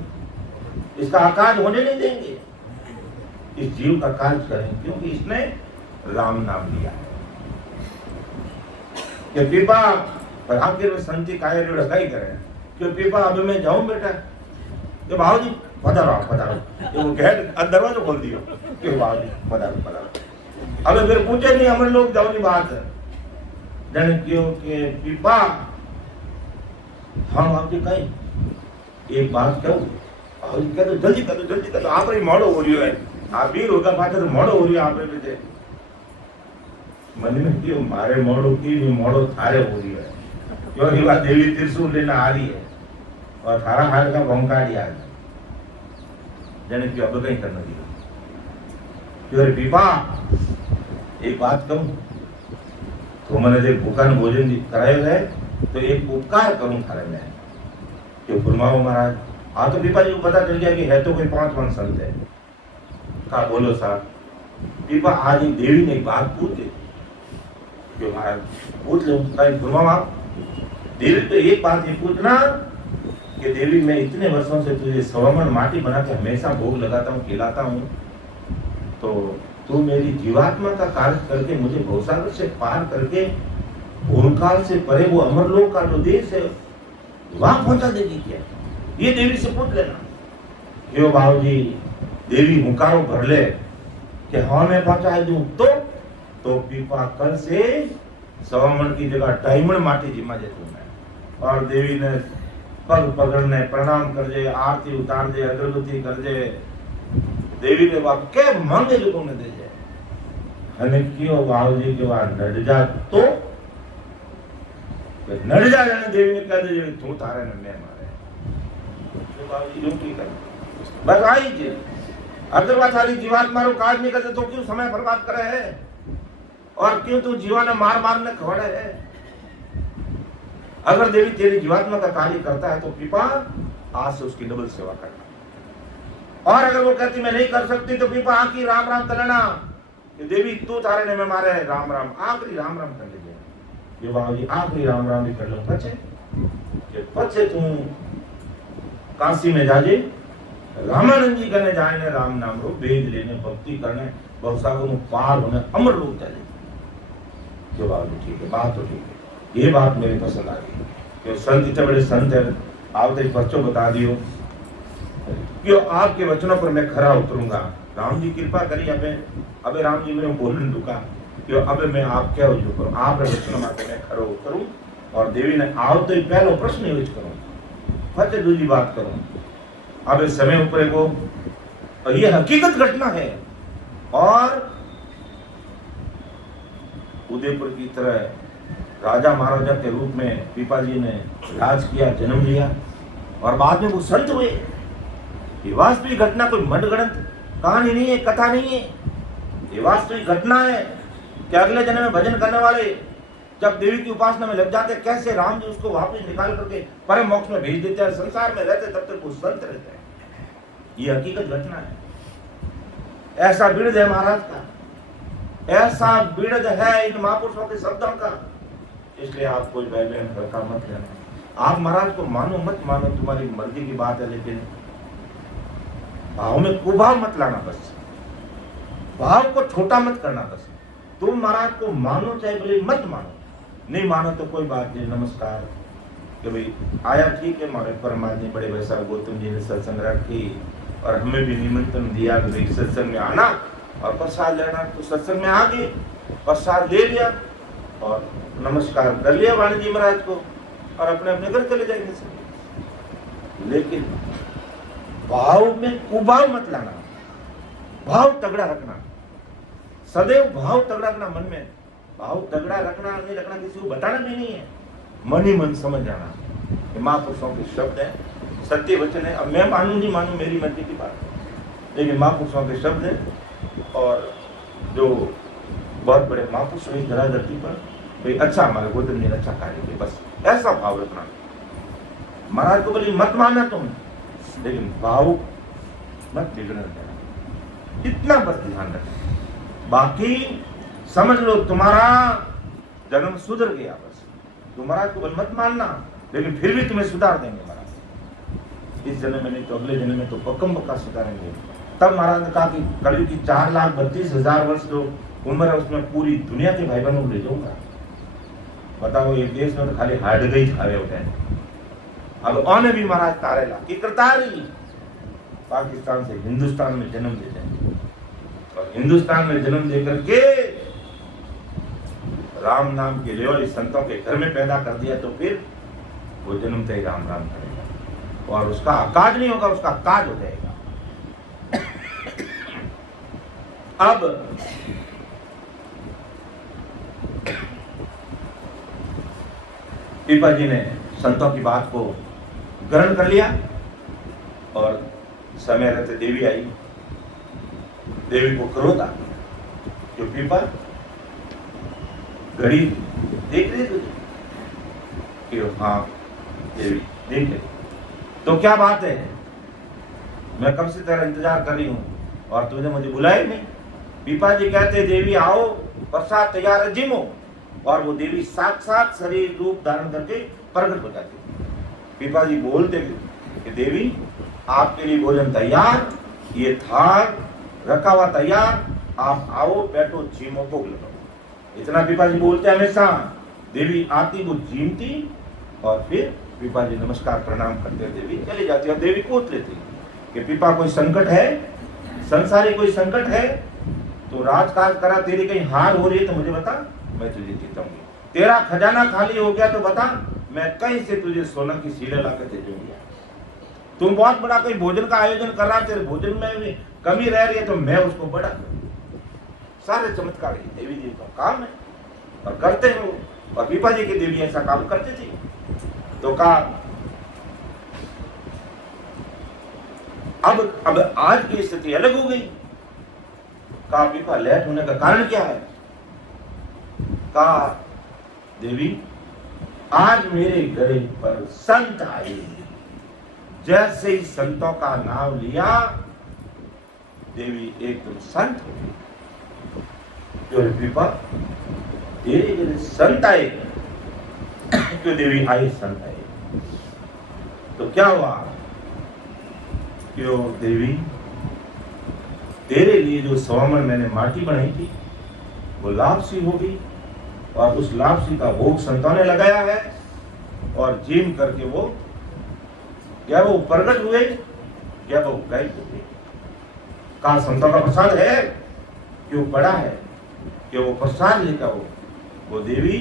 इसका आकाश होने नहीं देंगे, इस जीव का कार्य करें क्योंकि इसने राम नाम लिया है। कि पीपा पर आखिर संति काय ढकाई करे कि पीपा अब मैं जाऊं बेटा, कि भाव जी पधारो पधारो, वो कह दरवाजा खोल दियो कि भाव जी पधारो पधारो। अब फिर पूछे नहीं हम लोग जाओ नहीं बात जन क्यों के पीपा हाँ भाव जी कहीं एक बात कहूं, भाव जी कह तो जल्दी कर दो जल्दी कर दो, आप मोड़ो हो रही है, आप वीर होगा पाते तो मोड़ो हो रही है आप बेटे। मन में क्यों मारे मोड़ो की भी मोड़ो थारे हो रही है, क्योंकि वह देवी त्रिशूल लेना आ रही है और थारा हाल का भंकाड़ी आ जन की अब कहीं करना दिया। क्यों पीपा एक बात कहूं, तो मैंने जब भूखा ने भोजन कराए गए तो एक उपकार करूं थारे में, जो फरमाओ महाराज। हाँ तो पीपा जी को पता चल गया कि है तो कोई 5 संत है। कहा बोलो साहब। पीपा आज एक देवी ने एक बात पूछ दी, क्यों महाराज पूछ लो, फरमाओ आप। देवी तो एक बात ये पूछना कि देवी मैं इतने वर्षों से तुझे स्वर्ण माटी बना के हमेशा भोग लगाता हूँ, खिलाता हूँ, तो तू मेरी जीवात्मा का कार्य करके मुझे भवसागर से पार करके भूलकाल से परे वो अमरलोक का जो देश है वहां पहुंचा देगी क्या? ये देवी से पूछ लेना। क्यों भाव जी, देवी हुंकारो भर ले कि हाँ मैं पहुंचा दूं, तो पीपा कल से सवामण की जगह डायमंड माटी जिमा जे तू मैं। और देवी ने पग पकड़ने प्रणाम कर जे, आरती उतार दे, अगरबत्ती कर दे। देवी ने बाप के मांगे लोगों ने दे जाए। हमें क्यों भाव जी के बाद नड जा तो नड जा जाने देवी ने कह दे तू तारे ने मैं मारे तो भाव जी यूं की कर बस आई जी। अगर वह थारी जीवात्मा रो काज नहीं करते तो क्यों समय बर्बाद करे है और क्यों तू जीवा ने मार मार ने खवड़े है? अगर देवी तेरी जीवात्मा का कार्य करता है तो कृपा आज से उसकी डबल सेवा करना। और अगर वो कहती मैं नहीं कर सकती तो कृपा आखिरी राम राम कर लेना कि देवी तू तारे ने मैं मारे है, राम राम आखिरी राम राम कर लीजिए। ये बाबू जी आखिरी राम राम भी कर लो पचे तू काशी में जाजे रामानंद जी करने जाए ने राम नाम रो वेद लेने भक्ति करने भवसागर में पार होने अमर लोग चले। जो बाबू जी ठीक है, बात तो ठीक है, ये बात मेरी पसंद आ गई कि संत इतने बड़े संत है, आप तो बच्चों बता दियो कि आपके वचनों पर मैं खरा उतरूंगा। राम जी कृपा करी अबे राम जी मैं बोलने दुका कि अबे मैं आप क्या जो करूं, आप वचनों माते मैं खरो उतरूं। और देवी ने आओ तो पहलो प्रश्न यूज करूं, फटे दूसरी बात करूं। अब इस समय ऊपर को ये हकीकत घटना है और उदयपुर की तरह राजा महाराजा के रूप में पीपा जी ने राज किया, जन्म लिया और बाद में वो संत हुए। ये वास्तविक घटना कोई मनगढ़ंत कहानी नहीं है, कथा नहीं है। ये वास्तविक घटना है कि अगले जन्म में भजन करने वाले जब देवी की उपासना में लग जाते कैसे राम जी उसको वापस निकाल करके परम मोक्ष में भेज देते हैं। संसार में रहते तब तक वो संत रहते हैं। ये हकीकत घटना है। ऐसा बिरद है महाराज का, ऐसा बिरद है इन महापुरुषों के शब्दों का। इसलिए आप कोई बहन भड़का मत लेना। आप महाराज को मानो मत मानो, तुम्हारी मर्जी की बात है, लेकिन भाव में कुभाव मत लाना। बस भाव को छोटा मत करना। बस तुम महाराज को मानो चाहे बोले मत मानो, नहीं मानो तो कोई बात नहीं, नमस्कार कि भाई आया ठीक है। हमारे परमात्मा बड़े वैसा गौतम जी ने सत्संग रखी और हमें भी निमंत्रण दिया कि भाई सत्संग में आना और प्रसाद लेना, तो सत्संग में आ गए, प्रसाद ले लिया और नमस्कार कर लिया वाणी जी महाराज को और अपने अपने घर चले जाएंगे सब। लेकिन भाव में कुभाव मत लाना, भाव तगड़ा रखना, सदैव भाव तगड़ा रखना। मन में भाव तगड़ा रखना नहीं रखना किसी को बताना भी नहीं है, मन ही मन समझ जाना। महापुरुषों के शब्द है, सत्य वचन है। अब मैं मानू नहीं मानू मेरी मर्जी की बात है, लेकिन महापुरुषों के शब्द है और जो बहुत बड़े महापुरुष हुए धरा धरती पर, भाई अच्छा हमारे गोदन ने अच्छा कार्य किया, बस ऐसा भाव रखना। महाराज को बोले मत मानना तुम, लेकिन भाव मत बिगड़ने देना, इतना बस ध्यान रखना। बाकी समझ लो तुम्हारा जन्म सुधर गया। बस तुम महाराज को मत मानना, लेकिन फिर भी तुम्हें सुधार देंगे महाराज। इस जन्म में नहीं तो अगले जन्म में तो पक्कम पक्का सुधारेंगे। तब महाराज ने कहा कि कलयुग की 4,32,000 वर्ष जो उम्र है उसमें पूरी दुनिया के भाई बहनों को ले जाऊंगा। बताओ एक देश में तो खाली हार्ड गई खावे उठे, अब आने भी महाराज तारेला की करतारी पाकिस्तान से हिंदुस्तान में जन्म दे जाएंगे और हिंदुस्तान में जन्म दे करके राम नाम के लेवल संतों के घर में पैदा कर दिया तो फिर वो जन्म से ही राम राम करेगा और उसका काज नहीं होगा, उसका काज हो जाएगा। अब पीपा जी ने संतों की बात को ग्रहण कर लिया और समय रहते देवी आई। देवी को क्रोध आ गया जो पीपा घड़ी देख रही तुझे कि हाँ देवी देख रही, तो क्या बात है, मैं कब से तेरा इंतजार कर रही हूँ और तुझे मुझे बुलाया नहीं। पीपा जी कहते देवी आओ, प्रसाद तैयार है जिमो, और वो देवी साक्षात शरीर रूप धारण करके प्रकट हो जाती। पिपा जी बोलते कि देवी आपके लिए भोजन तैयार, ये थाल रखा हुआ तैयार, आप आओ बैठो जीमो भोग लगाओ। इतना पिपा जी बोलते हमेशा। देवी आती वो जीमती और फिर पिपा जी नमस्कार प्रणाम करते, देवी चली जाती और देवी पूछ लेती कि पिपा कोई संकट है, संसारी कोई संकट है तो राजकाज करा, तेरी कहीं हार हो रही है तो मुझे बता, मैं तुझे जीताऊंगी। तेरा खजाना खाली हो गया तो बता, मैं कहीं से तुझे सोना की सीले लाकर दे दूंगी। तुम बहुत बड़ा कोई भोजन का आयोजन कर रहा, तेरे भोजन में भी कमी रह रही है तो मैं उसको बड़ा करूं। सारे चमत्कार देवी जी का काम है और करते हैं वो। और पिपा जी की देवी ऐसा काम करते थे। तो कहा अब आज की स्थिति अलग हो गई। कहा पिपा लेट होने का कारण क्या है? कहा देवी आज मेरे घर पर संत आए, जैसे ही संतों का नाम लिया देवी एकदम संत हो गई। क्यों पिपा तेरे घर संत आए? क्यों देवी आई संत आए? तो क्या हुआ? क्यों देवी तेरे लिए जो स्वामन मैंने माटी बनाई थी वो लापसी हो गई और उस लापसी का भोग संतों ने लगाया है और जीम करके वो क्या वो प्रकट हुए क्या वो गायब हो गए। कहा संतों का प्रसाद है, क्यों पड़ा है? कि वो प्रसाद लेकर वो देवी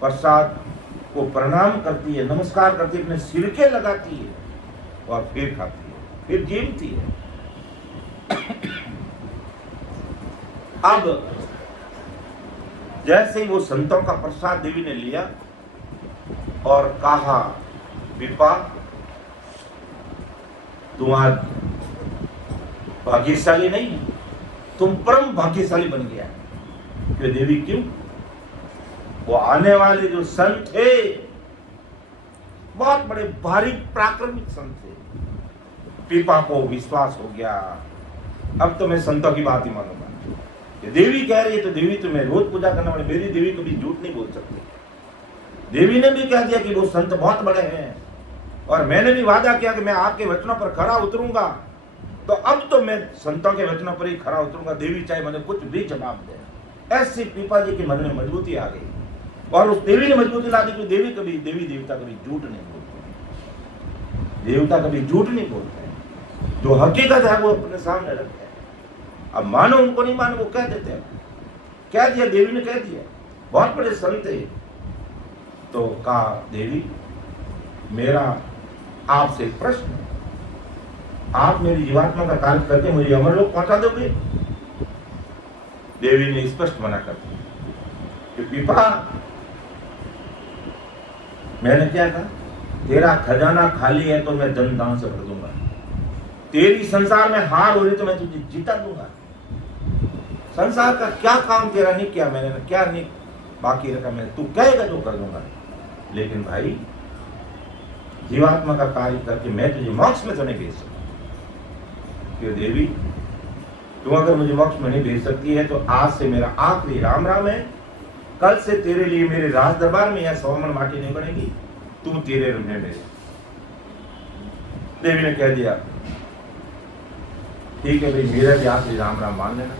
प्रसाद को प्रणाम करती है, नमस्कार करती है, अपने सिरके लगाती है और फिर खाती है, फिर जीमती है। अब जैसे ही वो संतों का प्रसाद देवी ने लिया और कहा पिपा तुम आज भाग्यशाली नहीं, तुम परम भाग्यशाली बन गया। क्यों देवी? क्यों? वो आने वाले जो संत थे बहुत बड़े भारी पराक्रमिक संत थे। पिपा को विश्वास हो गया, अब तो मैं संतों की बात ही मानूंगा। ये देवी कह रही है तो देवी तो मैं रोज पूजा करना पड़े, मेरी देवी कभी झूठ नहीं बोल सकती। देवी ने भी कह दिया कि वो संत बहुत बड़े हैं और मैंने भी वादा किया कि मैं आपके वचनों पर खरा उतरूंगा, तो अब तो मैं संतों के वचनों पर ही खरा उतरूंगा, देवी चाहे मुझे कुछ भी जवाब दे। ऐसी पिपा जी के मन में मजबूती आ गई और उस देवी ने मजबूती ला दी कि देवी देवता कभी झूठ नहीं बोलते, देवता कभी झूठ नहीं बोलते, जो हकीकत है वो अपने सामने रखते हैं। अब मानो उनको नहीं मानो वो कह देते हैं। कह दिया, देवी ने कह दिया, बहुत बड़े संत थे। तो कहा देवी मेरा आपसे प्रश्न, आप मेरी जीवात्मा का कार्य करके मुझे अमरलोक पहुंचा दोगे? देवी ने स्पष्ट मना कर दिया कि पिपा मैंने क्या कहा, तेरा खजाना खाली है तो मैं धन दान से भर दूंगा, तेरी संसार में हार हो रही तो मैं तुझे जीता दूंगा। संसार का क्या काम तेरा नहीं किया मैंने, क्या नहीं बाकी रखा मैंने, तू कहेगा जो कर दूंगा। लेकिन भाई जीवात्मा का कार्य करके मैं तुझे मोक्ष में तो नहीं भेज सकता। क्यों देवी तुम अगर मुझे मोक्ष में नहीं भेज सकती है तो आज से मेरा आखिरी राम राम है, कल से तेरे लिए मेरे राज दरबार में यह सौमन माटी नहीं बनेगी, तू तेरे रूम में मेरे। देवी ने कह दिया ठीक है भाई, मेरा भी आखिरी राम राम मान लेना,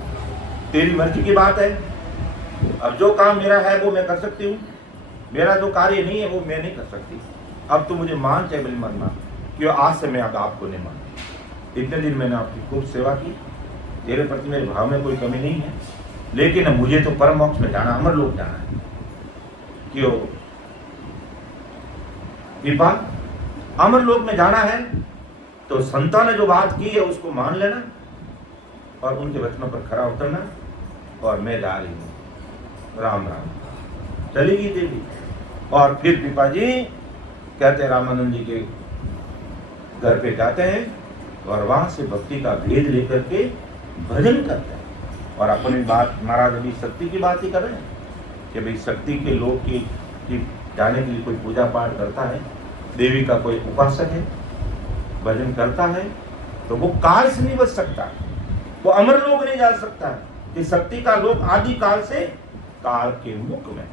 तेरी मर्जी की बात है। अब जो काम मेरा है वो मैं कर सकती हूँ, मेरा जो कार्य नहीं है वो मैं नहीं कर सकती। अब तो मुझे मान चाहे बड़ी मानना, क्यों आज से मैं अब आपको नहीं मानती। इतने दिन मैंने आपकी खूब सेवा की, तेरे प्रति मेरे भाव में कोई कमी नहीं है, लेकिन अब मुझे तो परम मोक्ष में जाना, अमरलोक जाना है। क्यों पिपा अमरलोक में जाना है तो संतों ने जो बात की है उसको मान लेना और उनके वचनों पर खरा उतरना, और मैं जा रही हूँ, राम राम। चली गई देवी। और फिर पिपा जी कहते रामानंद जी के घर पे जाते हैं और वहां से भक्ति का भेद लेकर के भजन करते हैं। और अपनी बात महाराज अभी शक्ति की बात ही कर रहे हैं कि भाई शक्ति के लोग की जाने के लिए कोई पूजा पाठ करता है, देवी का कोई उपासक है, भजन करता है, तो वो काल से नहीं बच सकता, वो अमर लोक नहीं जा सकता। कि शक्ति का लोक आदि काल से काल के मुख में है,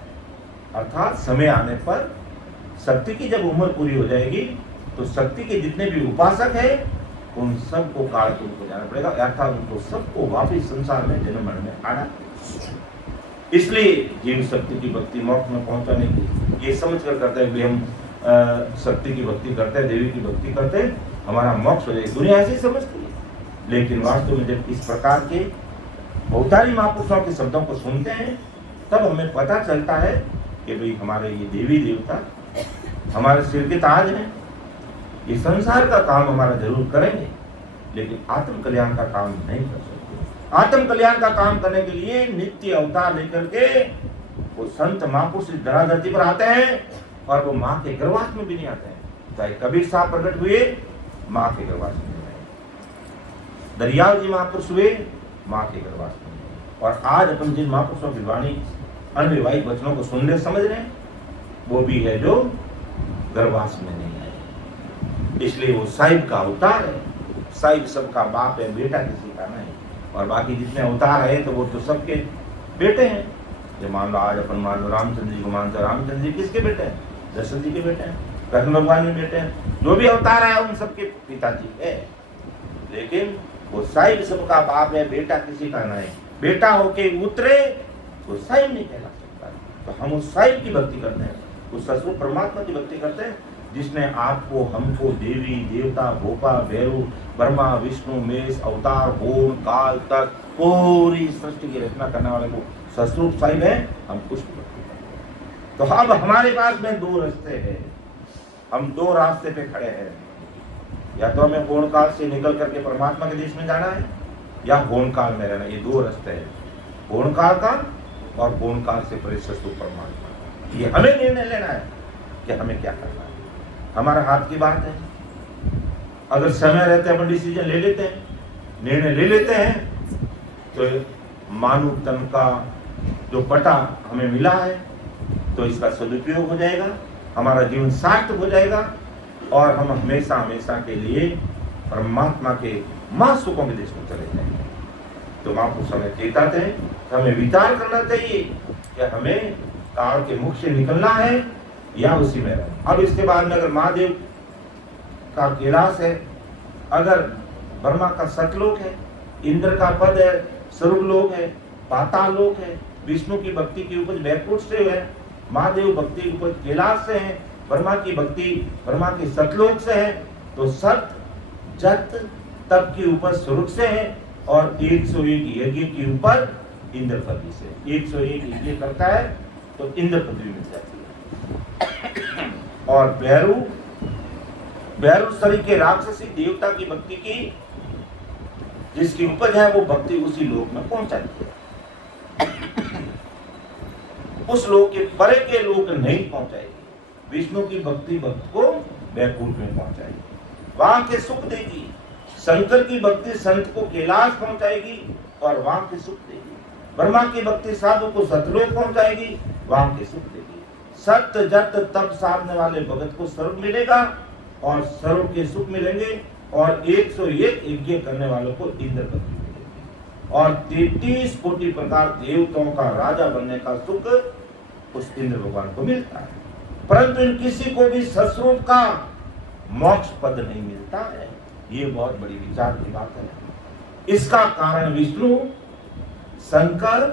अर्थात समय आने पर शक्ति की जब उम्र पूरी हो जाएगी तो शक्ति के जितने भी उपासक हैं उन सबको कालकूट को जाना पड़ेगा, अर्थात उनको सबको वापिस संसार में जन्म मरण में आना। इसलिए जीव शक्ति की भक्ति मोक्ष में पहुंचाने की ये समझ कर करते हैं कि हम शक्ति की भक्ति करते हैं, देवी की भक्ति करते हैं, हमारा मोक्ष हो जाएगा। दुनिया ऐसे ही समझती है, लेकिन वास्तव में जब इस प्रकार के अवतारी महापुरुषों के शब्दों को सुनते हैं तब हमें पता चलता है कि भाई हमारे ये देवी देवता हमारे सिर के ताज हैं। ये संसार का काम हमारा जरूर करेंगे, लेकिन आत्म कल्याण का काम नहीं कर सकते। आत्म कल्याण का काम करने के लिए नित्य अवतार लेकर के वो संत महापुरुष इस धराधरती पर आते हैं, और वो माँ के गर्भाश में भी नहीं आते हैं। चाहे कबीर साहब प्रकट हुए, माँ के गर्भाश में नहीं आए। दरियाल जी महापुरुष हुए, माँ के गर्भाश में। और आज अपन जिन महापुरुषों की वाणी अनविवाहित वचनों को सुन रहे समझ रहे हैं, वो भी है जो गर्भाश में नहीं आए। इसलिए वो साहिब का अवतार है। साहिब सबका बाप है, बेटा किसी का नहीं। और बाकी जितने अवतार है तो वो तो सबके बेटे हैं। ये मान लो आज अपन मान लो रामचंद्र जी को मानते हैं, रामचंद्र जी किसके बेटे हैं? दशरथ जी के बेटे हैं, कृष्ण भगवान के बेटे हैं। जो भी अवतार है उन सबके पिताजी है, लेकिन वो साहिब सबका बाप है, बेटा किसी का नहीं। बेटा होके उतरे तो साहिब नहीं कहला सकता। तो हम उस साहिब की भक्ति करते हैं, उस ससुर परमात्मा की भक्ति करते हैं, जिसने आपको हमको देवी देवता भोपा भैरव ब्रह्मा विष्णु महेश अवतार होम काल तक पूरी सृष्टि की रचना करने वाले को ससुर साहिब है। हम कुछ भी भक्ति करते हैं। तो अब हमारे पास में दो रास्ते हैं, हम दो रास्ते पे खड़े हैं। या तो हमें गौण काल से निकल करके परमात्मा के देश में जाना है, या गौण काल में रहना। ये दो रास्ते हैं, गौण काल का और गौण काल से परे ससुर परमात्मा। ये हमें निर्णय लेना है कि हमें क्या करना है। हमारा हाथ की बात है। अगर समय रहते अपन डिसीजन ले लेते हैं, निर्णय ले लेते हैं, तो मानव तन का जो पटा हमें मिला है तो इसका सदुपयोग हो जाएगा, हमारा जीवन सार्थक हो जाएगा, और हम हमेशा हमेशा के लिए परमात्मा के महासुखों के देश में चले जाएंगे। तो महापुरुष हमें चेताते हैं, हमें विचार करना चाहिए कि हमें काल के मुख से निकलना है या उसी में रहना। अब इसके बाद में अगर महादेव का कैलाश है, अगर ब्रह्मा का सतलोक है, इंद्र का पद है, स्वर्गलोक है, पाताल लोक है, विष्णु की भक्ति की उपज वैकुंठ से है, महादेव भक्ति की उपज कैलाश से है, ब्रह्मा की भक्ति ब्रह्मा के सतलोक से है, तो सत जत तप की उपज स्वर्ग से है, और 101 यज्ञ की उपज इंद्र पदवी से। 101 यज्ञ करता है तो इंद्र पदवी मिल जाती है। और भैरव शरीर के राक्षसी देवता की भक्ति की जिसकी उपज है वो भक्ति उसी लोक में पहुंचाती है। उस लोक के परे के लोक नहीं पहुंचाएगी। विष्णु की भक्ति भक्त को वैकुंठ में पहुंचाएगी, वहां के सुख देगी। शंकर की भक्ति संत को कैलाश पहुंचाएगी और वहां के सुख देगी। ब्रह्मा की भक्ति साधु को सतलोक पहुंचाएगी, वहां के सुख देगी। सत्य जत तप साधने वाले भगत को स्वर्ग मिलेगा और स्वर्ग के सुख मिलेंगे, और 101 यज्ञ करने वालों को इंद्र पदवी मिलेगी, और 33 कोटि प्रकार देवताओं का राजा बनने का सुख उस इंद्र भगवान को मिलता है। परंतु इन किसी को भी सस्वरूप का मोक्ष पद नहीं मिलता है। ये बहुत बड़ी विचार की बात है। इसका कारण विष्णु, शंकर,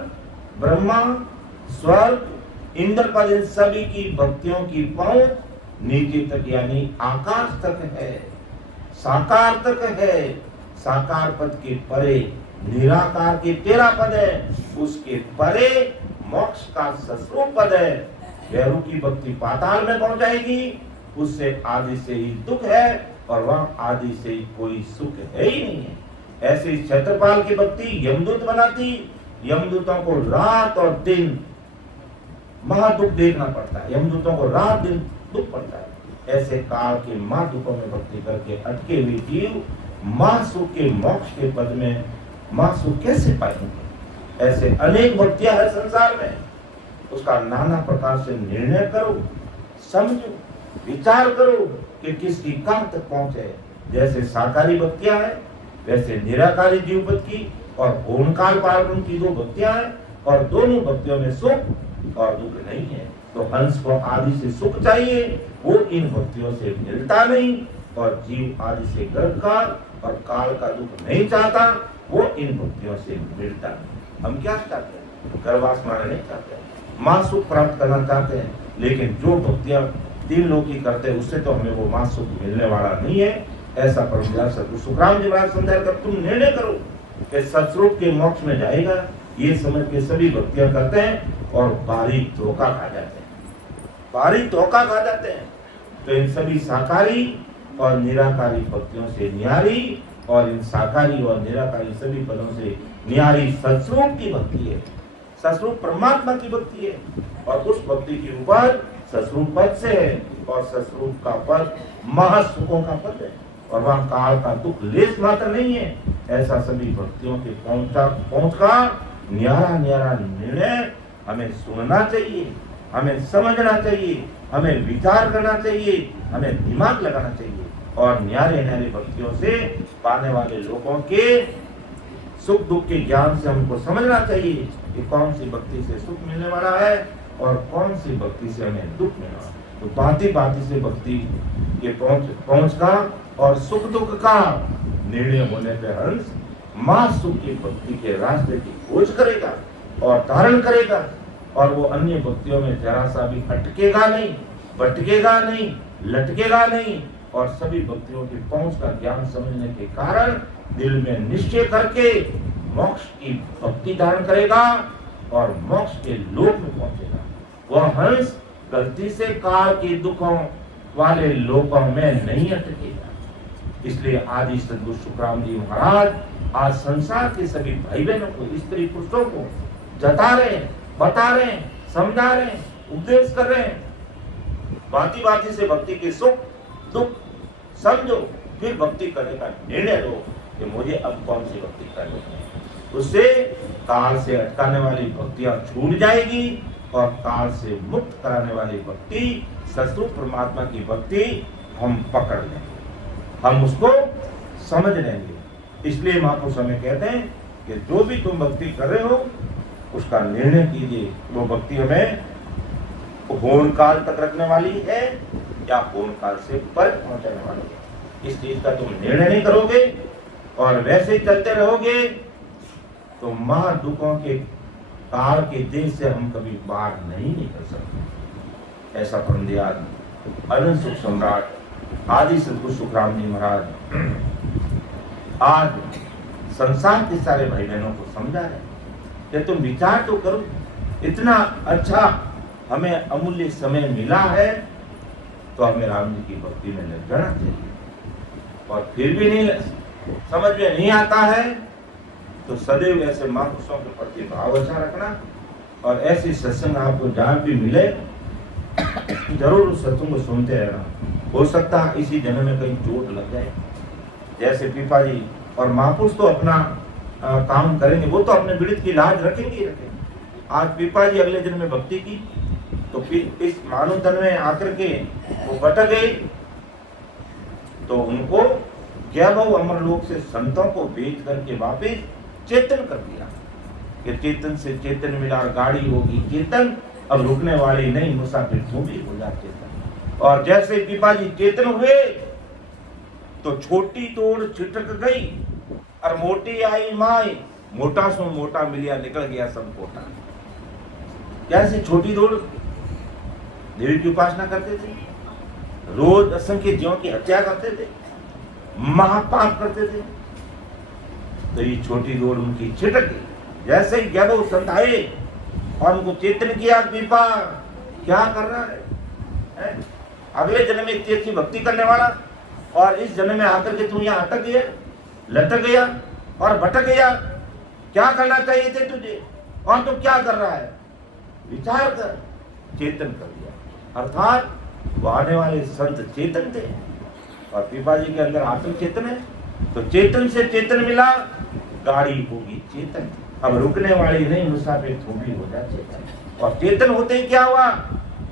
ब्रह्मा, स्वर्ग, इंद्र पद इन सभी की भक्तियों की पहुंच नीचे तक यानी आकाश तक है, साकार तक है। साकार पद के परे निराकार के 13 पद है, उसके परे मोक्ष का सस्वरूप पद है। भैरव की भक्ति पाताल में पहुंचाएगी, उससे आदि से ही दुख है और वह आदि से ही कोई सुख है ही नहीं है। ऐसे क्षेत्रपाल की भक्ति यमदूत बनाती, यमदूतों को रात और दिन महादुख देखना पड़ता है, यमदूतों को रात दिन दुख पड़ता है। ऐसे काल के महादुखों में भक्ति करके अटके हुए जीव महासुख के मोक्ष के पद में महासुख कैसे पाएंगे? ऐसे अनेक भक्तियां है संसार में, उसका नाना प्रकार से निर्णय करो, समझो, विचार करो कि किसकी कहां तक पहुंचे। जैसे साकारी भक्तियां है, वैसे निराकारी जीवपद की और ओंकार पार्वण की दो भक्तियां हैं, और दोनों भक्तियों में सुख और दुख नहीं है। तो हंस को आदि से सुख चाहिए, वो इन भक्तियों से मिलता नहीं, और जीव आदि से गर्भ का और काल का दुख नहीं चाहता, वो इन भक्तियों से मिलता नहीं। हम क्या चाहते हैं? गर्भवास मारना नहीं चाहते, मां सुख प्राप्त करना चाहते हैं, लेकिन जो भक्तियां तीन लोग की करते हैं उससे तो हमें वो मां सुख मिलने वाला नहीं है। ऐसा परमदयाल सद्गुरु सुखराम जी महाराज समझा कर तुम निर्णय करो कि सतस्वरूप के मोक्ष में जाएगा, ये समझ के सभी भक्तियां करते हैं और बारीक धोखा खा जाते हैं, बारीक धोखा खा जाते हैं। तो इन सभी साकारी और निराकारी भक्तियों से न्यारी, और इन साकारी और निराकारी सभी पदों से न्यारी सतस्वरूप की भक्ति है, सतस्वरूप परमात्मा की भक्ति है, और उस भक्ति की उपज सतस्वरूप पद से है, और सतस्वरूप का पद महासुखों का पद है, और वहाँ काल का दुख लेस मात्र नहीं है। ऐसा सभी भक्तियों के पहुंच का न्यारा न्यारा निर्णय हमें सुनना चाहिए, हमें समझना चाहिए, हमें विचार करना चाहिए, हमें दिमाग लगाना चाहिए, और न्यारे न्यारे भक्तियों से पाने वाले लोगों के सुख दुख के ज्ञान से हमको समझना चाहिए कि कौन सी भक्ति से सुख मिलने वाला है और कौन सी भक्ति से हमें दुख मिलने वाला है। तो भांति भांति से भक्ति के पहुंच का और सुख दुख का निर्णय होने पर हंस मां सुख की भक्ति के रास्ते की खोज करेगा और धारण करेगा, और वो अन्य भक्तियों में जरा सा भी अटकेगा नहीं, भटकेगा नहीं, लटकेगा नहीं, और सभी भक्तियों की पहुंच का ज्ञान समझने के कारण दिल में निश्चय करके मोक्ष की भक्ति धारण करेगा और मोक्ष के लोक में पहुंचेगा। वह हंस गलती से काल के दुखों वाले लोकों में नहीं अटकेगा। इसलिए आदि सद्गुरु सुखराम जी महाराज आज संसार के सभी भाई बहनों को, स्त्री पुरुषों को जता रहे हैं, बता रहे हैं, समझा रहे हैं, उपदेश कर रहे हैं। भांति भांति से भक्ति के सुख दुख समझो, फिर भक्ति करने का निर्णय लो कि मुझे अब कौन सी भक्ति करनी है। उससे काल से अटकाने वाली भक्तियां छूट जाएगी, और काल से मुक्त कराने वाली भक्ति सतस्वरूप परमात्मा की भक्ति हम पकड़ लेंगे, हम उसको समझ लेंगे। इसलिए महापुरुष हमें कहते हैं कि जो भी तुम भक्ति कर रहे हो उसका निर्णय कीजिए, वो भक्ति हमें होन काल तक रखने वाली है या होन काल से ऊपर पहुंचाने वाली है। इस चीज का तुम निर्णय नहीं करोगे और वैसे ही चलते रहोगे तो महा दुखों के काल के देश से हम कभी बाहर नहीं निकल सकते। ऐसा परमदयाल अनंत सुख सम्राट आदि सद्गुरु सुखराम जी महाराज आज संसार के सारे भाई बहनों को समझा रहे कि तुम विचार तो करो, इतना अच्छा हमें अमूल्य समय मिला है तो हमें राम जी की भक्ति में लग जाना चाहिए, और फिर भी नहीं समझ में नहीं आता है तो सदैव ऐसे महापुरुषों के प्रति भाव अच्छा रखना, और ऐसी सत्संग आपको जहाँ भी मिले जरूर उस सत्संग को सुनते रहना। हो सकता है इसी जन्म में कहीं चोट लग जाए, जैसे पीपा जी और महापुरुष तो अपना काम करेंगे, वो तो अपने पीड़ित की लाज रखेंगे ही रखेंगे। आज पीपा जी अगले जन्म में भक्ति की तो फिर इस मानव तन में आकर के वो भटक गए, तो उनको ज्ञानव अमर लोक से संतों को बेच करके वापिस चेतन कर दिया कि चेतन से चेतन मिला, गाड़ी होगी चेतन, अब रुकने वाली नहीं, मुसाफिर तू भी हो जा चेतन। और जैसे पीपा जी चेतन हुए तो छोटी तोड़ छिटक गई और मोटी आई माई, मोटा सो मोटा मिलिया, निकल गया सब कोटा। कैसे छोटी दौड़ देवी की उपासना करते थे, रोज असंख्य जीवों की हत्या करते थे, महापाप करते थे, तो ये छोटी दौड़ उनकी छिटक गई। जैसे ही ज्ञान संत आए और उनको चेतन किया, पीपा क्या कर रहा है? अगले जन्म में इतनी अच्छी भक्ति करने वाला और इस जन्म में आकर के तू यहाँ अटक गया, लटक गया और भटक गया, क्या करना चाहिए थे तुझे और तू क्या कर रहा है? विचार कर। चेतन कर दिया, अर्थात वो आने वाले संत चेतन थे और पीपा जी के अंदर आत्म चेतन है, तो चेतन से चेतन मिला, गाड़ी होगी चेतन, अब रुकने वाली नहीं, मुसाफिर थोड़ी हो जाए चेतन। और चेतन होते ही क्या हुआ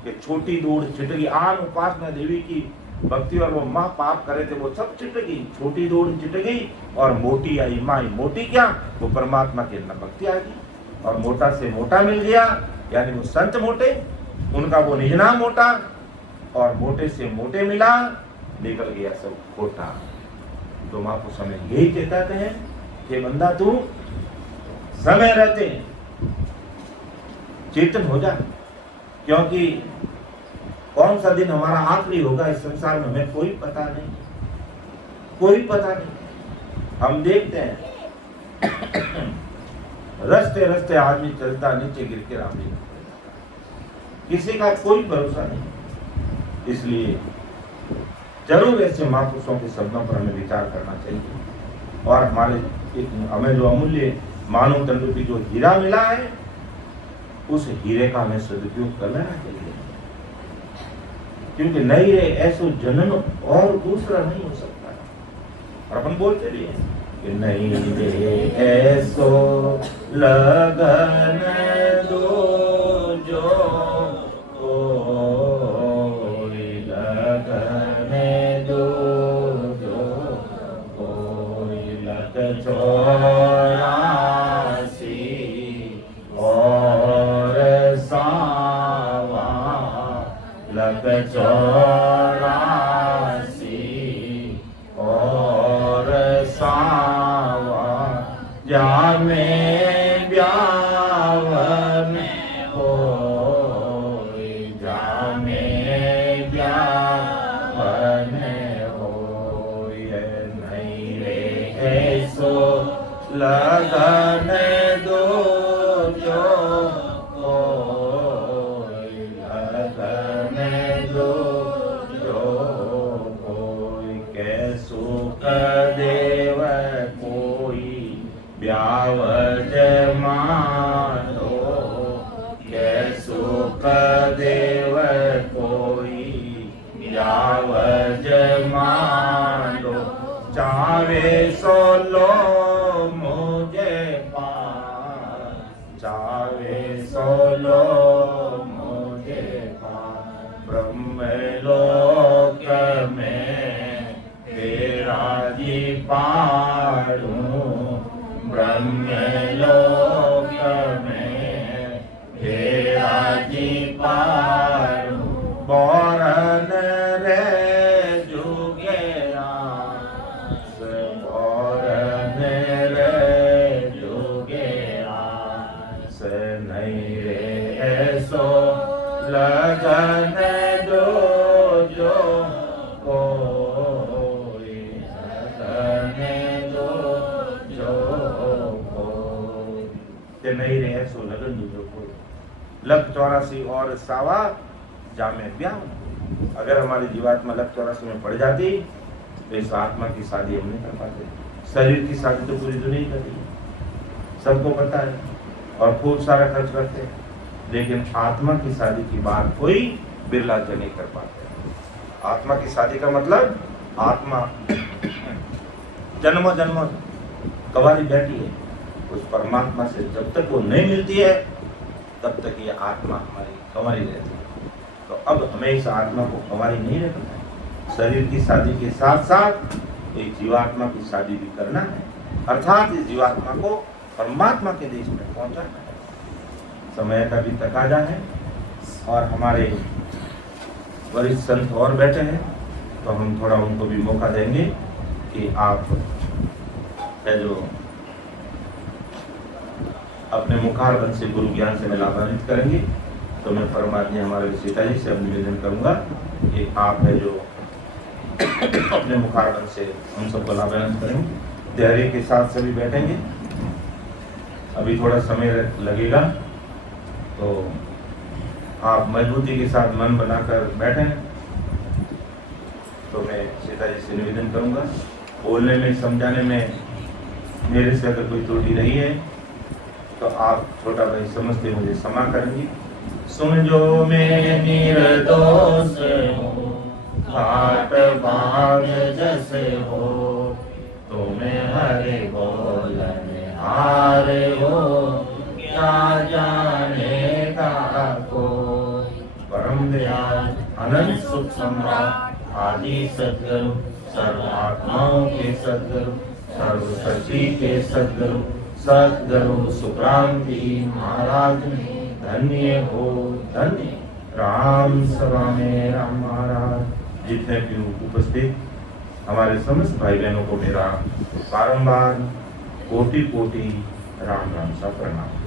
कि छोटी दूर छिट गई। आन उपासना देवी की भक्ति और वो माँ पाप करे थे वो सब छिट गई, छोटी दूर छिट गई और मोटी आई माई। मोटी क्या? वो परमात्मा के अंदर भक्ति आ गई और मोटा से मोटा मिल गया, यानी वो संत मोटे, उनका वो निजना मोटा और मोटे से मोटे मिला, निकल गया सब खोटा। तो महापुरुष हमें यही चेताते हैं कि बंदा तू समय रहते चेतन हो जा, क्योंकि कौन सा दिन हमारा आखिरी होगा इस संसार में हमें कोई पता नहीं, कोई पता नहीं। हम देखते हैं रस्ते रस्ते आदमी चलता, नीचे गिर के राम जी, किसी का कोई भरोसा नहीं। इसलिए जरूर ऐसे महापुरुषों के शब्दों पर हमें विचार करना चाहिए और हमें जो अमूल्य मानव दंड की जो हीरा मिला है उस हीरे का हमें सदुपयोग कर लेना चाहिए, क्योंकि नहीं रे ऐसो जन्म और दूसरा नहीं हो सकता। और अपन बोलते भी हैं कि नहीं रे ऐसो लगन दो जो कोई लगन दो जो कोई लग चौरासी और सावा लग चौरासी और सावा जा में ब्यावन हो, जा में ब्यावन हो, ये नहीं रे ऐसो लगन दो जो कोई लगन दो जो कोई कैसो देव कोई ब्यावज मानो, कैसो देव कोई ब्यावज मानो, चावे सो लो मुझे पार, चावे सो लो मुझे पार, ब्रह्मलोक में तेरा जी पारूं, ब्रह्मलोक में तेरा जी पारूं, बोरन रे जुगे आस, बोरन रे जुगे आस, नहीं रे ऐसो लगन दो जो कोई लगन दो जो कोई, नहीं रे ऐसो लगन दो जो कोई लग 84 और सावा जामे ब्याह। अगर हमारी जीवात्मा लग 84 में पड़ जाती तो इस आत्मा की शादी हम नहीं कर पाते। शरीर की शादी तो पूरी दुनिया ही करती है, सबको पता है और खूब सारा खर्च करते हैं, लेकिन आत्मा की शादी की बात कोई बिरला जन नहीं कर पाते। आत्मा की शादी का मतलब आत्मा जन्मों जन्मों कवारी बैठी है उस परमात्मा से, जब तक वो नहीं मिलती है तब तक ये आत्मा हमारी कंवारी रहती है। तो अब हमें इस आत्मा को कंवारी नहीं रखना है, शरीर की शादी के साथ साथ एक जीवात्मा की शादी भी करना है, अर्थात इस जीवात्मा को परमात्मा के देश में पहुंचाना है। समय का भी तकाजा है और हमारे वरिष्ठ संत और बैठे हैं, तो हम थोड़ा उनको भी मौका देंगे कि आप जो अपने मुखारबंद से गुरु ज्ञान से मैं लाभान्वित करेंगे। तो मैं परमात्मा हमारे सीता जी से अब निवेदन करूंगा कि आप है जो अपने मुखारबंद से हम सबको लाभान्वित करेंगे। धैर्य के साथ सभी बैठेंगे, अभी थोड़ा समय लगेगा, तो आप मजबूती के साथ मन बनाकर बैठें। तो मैं सीता जी से निवेदन करूंगा, बोलने में समझाने में मेरे से अगर कोई त्रुटि रही है तो आप छोटा भाई समझते मुझे क्षमा करेंगे। सुन जो मैं निर्दोष हूँ, घाट भाग जैसे हो, तुम्हें हरे बोलने हारे हो, क्या जाने का को। परम दयाल अनंत सुख सम्राट आदि सद्गुरु, सर्वात्माओं के सद्गुरु, सर्व सची के सद्गुरु, सद्गुरु सुखराम जी महाराज धन्य हो, धन्य राम सभा में राम महाराज, जितने भी उपस्थित हमारे समस्त भाई बहनों को मेरा बारंबार कोटि कोटि राम राम सा प्रणाम।